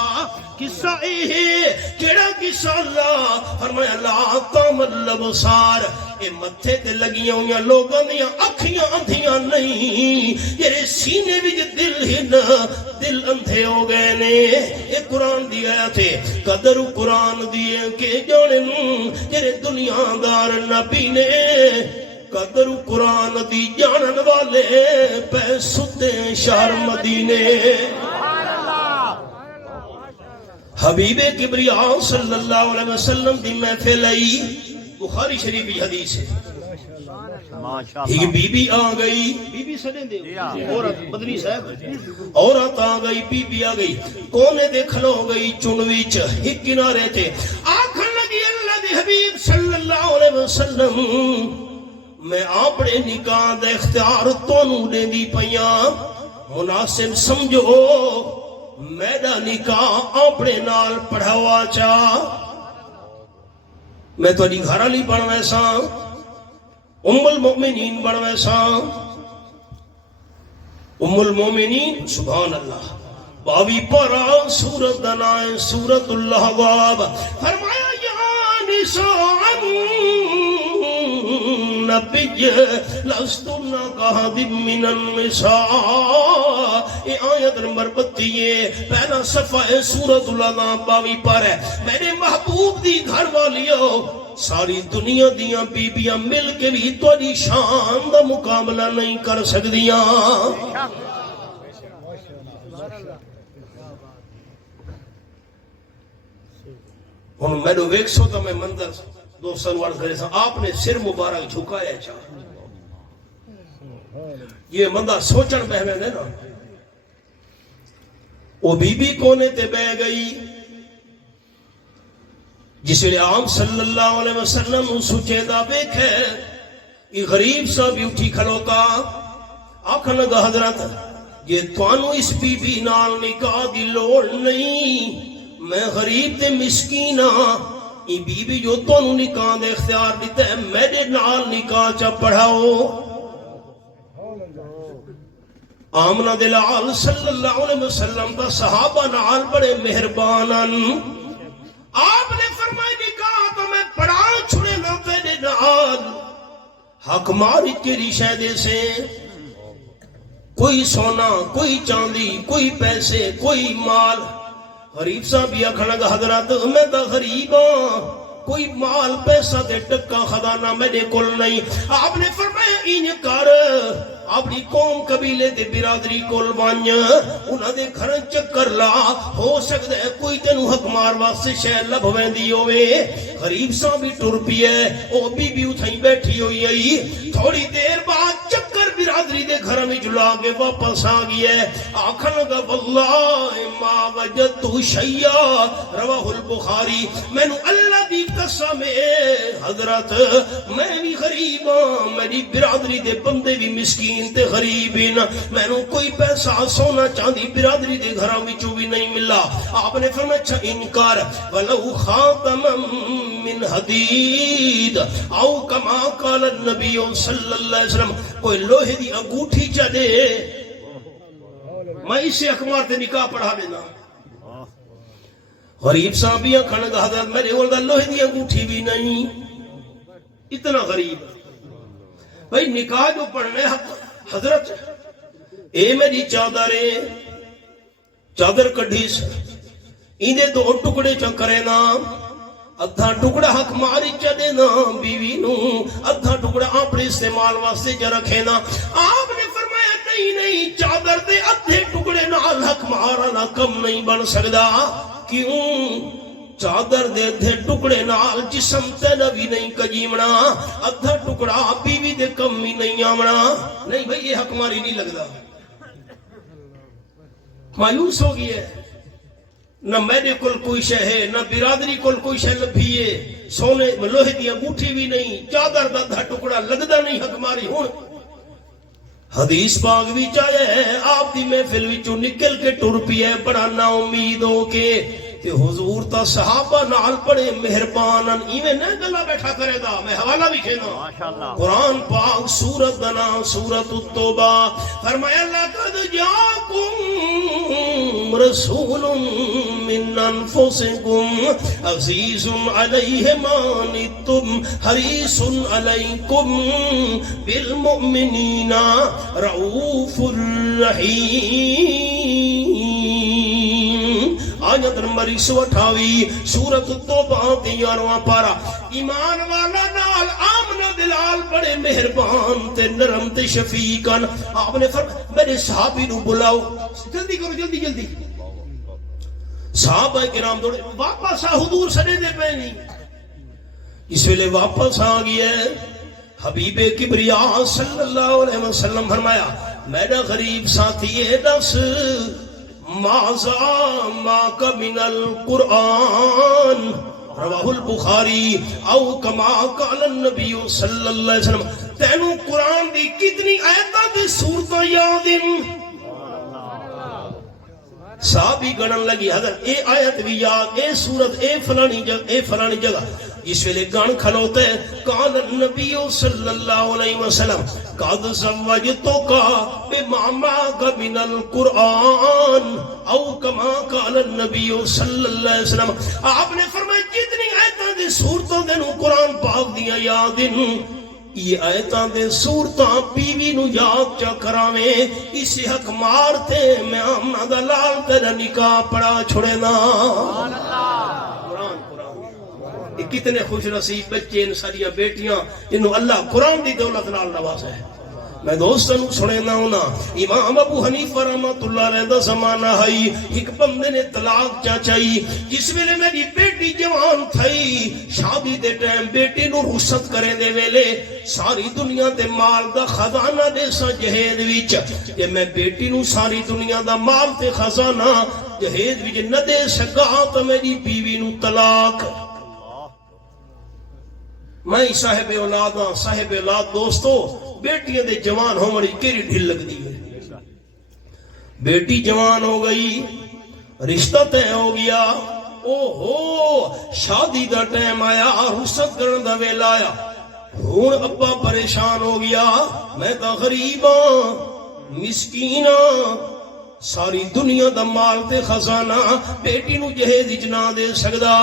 کیڑا قصہ؟ اللہ فرمایا لا تعمل الابصار، اے متھے تے لگیاں ہویاں لوگاں دیاں اکھیاں اندھیاں نہیں، جڑے سینے وچ دل ہن دل اندھے ہو گئے نے۔ اے قرآن دی آیت ہے، قدر قرآن دی کہ جانن جڑے دنیا دار نبی نے، قدر قرآن دی جانن والے پہ ستے شہر مدینے۔ حبیب کبریاء صلی اللہ علیہ وسلم دی محفل آئی، بخاری شریف کی حدیث ہے۔ ایک بی بی آ گئی، بی بی سڑے دے عورت بدنی صاحب عورت آ گئی، بی بی آ گئی کونے دے کھلو گئی چنویچ ایک کنارے تھے، آکھن لگی اللہ دی حبیب صلی اللہ علیہ وسلم میں اپنے نکاح دے اختیار تانوں دے دی پیاں، مناسب سمجھو میرا نکاح اپنے نال پڑھاوا چاہ، میں تھوڑی گھر والی بن ویسا، ام المؤمنین بن ویسا، ام المؤمنین سبحان اللہ۔ 22 پارہ سورت دنائے سورت الحباب، فرمایا یا نساء النبی لستن کاہد من النساء۔ یہ آیت نمبر 32 پہلا صفحہ ہے سورت الانعام 22 پر ہے۔ میرے محبوب دی گھر والیو ساری دنیا دیاں بیبیاں مل کے بھی تھوڑی شان دا مقابلہ نہیں کر سکدیاں۔ ہن میرے ویکھ سو تو میں منظر دوستان وارد کرے سا، آپ نے سر مبارک جھکایا چاہ، یہ مندہ سوچن بہوے نے نا۔ وہ بی بی کونے تے بہ گئی، جس ویلے عام صلی اللہ علیہ وسلم سوچے دا بیکھے، یہ غریب سا بھی اٹھی کھلوتا، آکھن لگا حضرت یہ توانو اس بی بی نال نکاح دی لوڑ نہیں، میں غریب تے مسکینہ، یہ بی بی جو توانو نکاح دے اختیار دیتا ہے میرے نال نکاح چا پڑھاؤ۔ آمنہ دلال صلی اللہ علیہ وسلم کا صحابہ نال بڑے مہربانن، آپ نے فرمائی نکاح تو میں پڑھا چھڑے نہ تیرے نال، حق ماری تیری شہدے سے، کوئی سونا کوئی چاندی کوئی پیسے کوئی مال، غریب صاحب یہ کھڑا گا حضرات میں تو غریب ہوں کوئی مال پیسہ دے ٹکا خزانہ میرے کول نہیں. آپ نے فرمایا این کر اپنی قوم قبیلے دے برادری کول وانج انہاں دے گھر چکر لا ہو سکدا ہے کوئی تینو حق مار واسطے شے لب ویندی ہوے. غریب صاحب بھی ٹر پئی ہے او بی بی اتھیں بیٹھی ہوئی ہے. تھوڑی دیر بعد چکر برادری دے گھر میں جلا کے واپس آ گئی ہے. آکھن لگا واللہ ما وجدت شیئا رواہ البخاری مینو اللہ دی قسم ہے حضرت میں بھی غریب ہوں میری برادری دے بندے بھی مسکین تے غریب ہیں مینو کوئی پیسہ سونا چاندی برادری دے گھراں وچوں بھی نہیں ملا. آپ نے فرمایا اچھا انکار ولو خاتم من حدید او کما قال النبی صلی اللہ علیہ وسلم کوئی لوہے دی انگوٹھی چا دے میں اسے اخبار تے نکاح پڑھا دینا. غریب صاحب بھی کھڑ گا حضرت میرے کول لوہے دی انگوٹھی بھی نہیں. اتنا غریب بھائی نکاح جو پڑھنے حضرت اے میری چادر ہے چادر کڈھی سے ایندے دو ٹکڑے چا کرے نا ادھا ٹکڑا حق ماری چا دینا بیوی نو ادھا ٹکڑا اپنے استعمال واسطے چا رکھے نا. آپ نے فرمایا نہیں چادر دے ادھے ٹکڑے نال حق مارا کم نہیں بن سکدا. کیوں چادر دے ادھے ٹکڑے نال جسم تینا بھی نہیں کجیمنا ادھا ٹکڑا بیوی دے کم بھی نہیں آمنا. نہیں بھئی یہ حق ماری نہیں لگدا. مایوس ہو گئی ہے نہ میرے کول کوئی شے ہے نہ برادری کول کوئی شے لبھی ہے سونے لوہے دی انگوٹھی بھی نہیں چادر دا ادھا ٹکڑا لگدا نہیں حق ماری. ہن حدیث پاک بھی چاہے ہے آپ دی محفل وچوں نکل کے ٹر پئی ہے بڑا نا امید ہو کے تے حضور تا صحابہ نال بڑے مہربان ایویں نہ گلا بیٹھا کرے گا. میں حوالہ بھی کہنا ماشاءاللہ قرآن پاک سورۃ دنا سورۃ التوبہ فرمایا لقد جاءکم رسول من انفسکم عزیز علیہ ما عنتم حریص علیکم بالمؤمنین رؤوف الرحیم. آیت نمبر 128 سورۃ التوبہ 11واں پارہ. ایمان والا نال آمنہ دلال بڑے مہربان تے نرم تے شفیقن. آپ نے فرمایا میرے صحابی نو بلاؤ جلدی کرو جلدی جلدی. صحابہ کرام دوڑے واپس آ حضور سنے دے پے نہیں. اس ویلے واپس آ گیا حبیب کبریا صلی اللہ علیہ وسلم فرمایا میرا غریب ساتھی ہے دس ماذا ماک من القرآن رواہ البخاری او کما قال النبی صلی اللہ علیہ وسلم تینو قرآن دی کتنی آیتاں دی سورتاں یاد ہیں. صحابی گنن لگی حضرت اے آیت بھی یاد اے سورت اے فلانی جگہ. اس ویلے گان کھلوتے قال النبی صلی اللہ علیہ وسلم قد زوجتک بما معک من القرآن او کما قال النبی صلی اللہ علیہ وسلم. آپ نے فرمایا جتنی آیتاں دے سورتوں دے نو قرآن پاک دیا یاد ہیں یہ آیتاں دے سورتاں بیوی نو یاد چا کراویں اسی حق مارتے میں آمنہ دا لال تیرا نکاح پڑا چھوڑے نا. کتنے خوش نصیب بچے ان ساریاں بیٹیاں جنہوں اللہ قرآن دی دولت نال نوازا ہے. میں دوستوں سنے نہ ہونا امام ابو حنیفہ رحمۃ اللہ علیہ دا زمانہ ہے ایک بندے نے طلاق چاچائی. جس ویلے میری بیٹی جوان تھئی شادی دے ٹائم بیٹی نو رخصت کرے دے ویلے ساری دنیا دے مال دا خزانہ دے سا جہیز وچ کہ میں بیٹی نو ساری دنیا دا مال تے خزانہ جہیز وچ نہ دے سکا تو میری بیوی نو طلاق. میں صاحب اولاد ہاں صاحب اولاد دوستو بیٹیاں دے جوان ہو مڑی کیری ڈھل لگ دی ہے. بیٹی جوان ہو گئی رشتہ طے ہو گیا او ہو شادی دا ٹائم آیا رخصت کرن دا ویلا آیا. ہن ابا پریشان ہو گیا میں تا غریب ہاں مسکین ہاں ساری دنیا دا مال تے خزانہ بیٹی نو جہیز وچ نہ دے سکدا.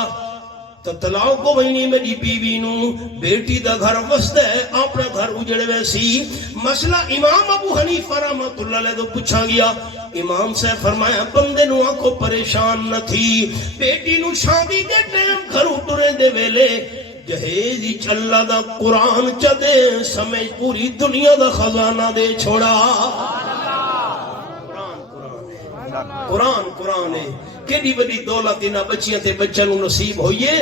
تو طلاق کو وہی میری بیوی نو بیٹی دا گھر وسد ہے اپنا گھر اجڑ ویسی مسئلہ امام ابو حنیفہ رحمۃ اللہ علیہ تو پوچھا گیا امام سے فرمایا بندے نو آنکھوں پریشان نہ تھی بیٹی نو شادی دے ٹائم گھروں ٹرے دے ویلے جہیز چلا دا قرآن چدے سمجھ پوری دنیا دا خزانہ دے چھوڑا قرآن ہے کیڑی بڑی دولت انہاں بچیاں تے بچوں نو نصیب ہوئی ہے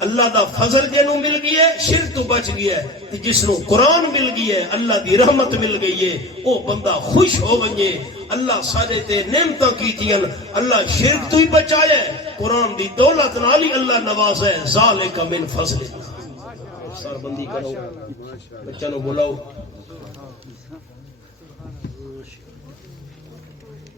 اللہ دا فضل جنوں مل گئی ہے شرک تو بچ گیا ہے جس نو قرآن مل گئی ہے اللہ دی رحمت مل گئی ہے او بندہ خوش ہو ونجے اللہ سارے تے نعمتاں کیتیاں اللہ شرک تو ہی بچایا ہے قرآن دی دولت نال ہی اللہ نوازا ہے ذالک من فضل سار بندی کرو بچوں نو بلاؤ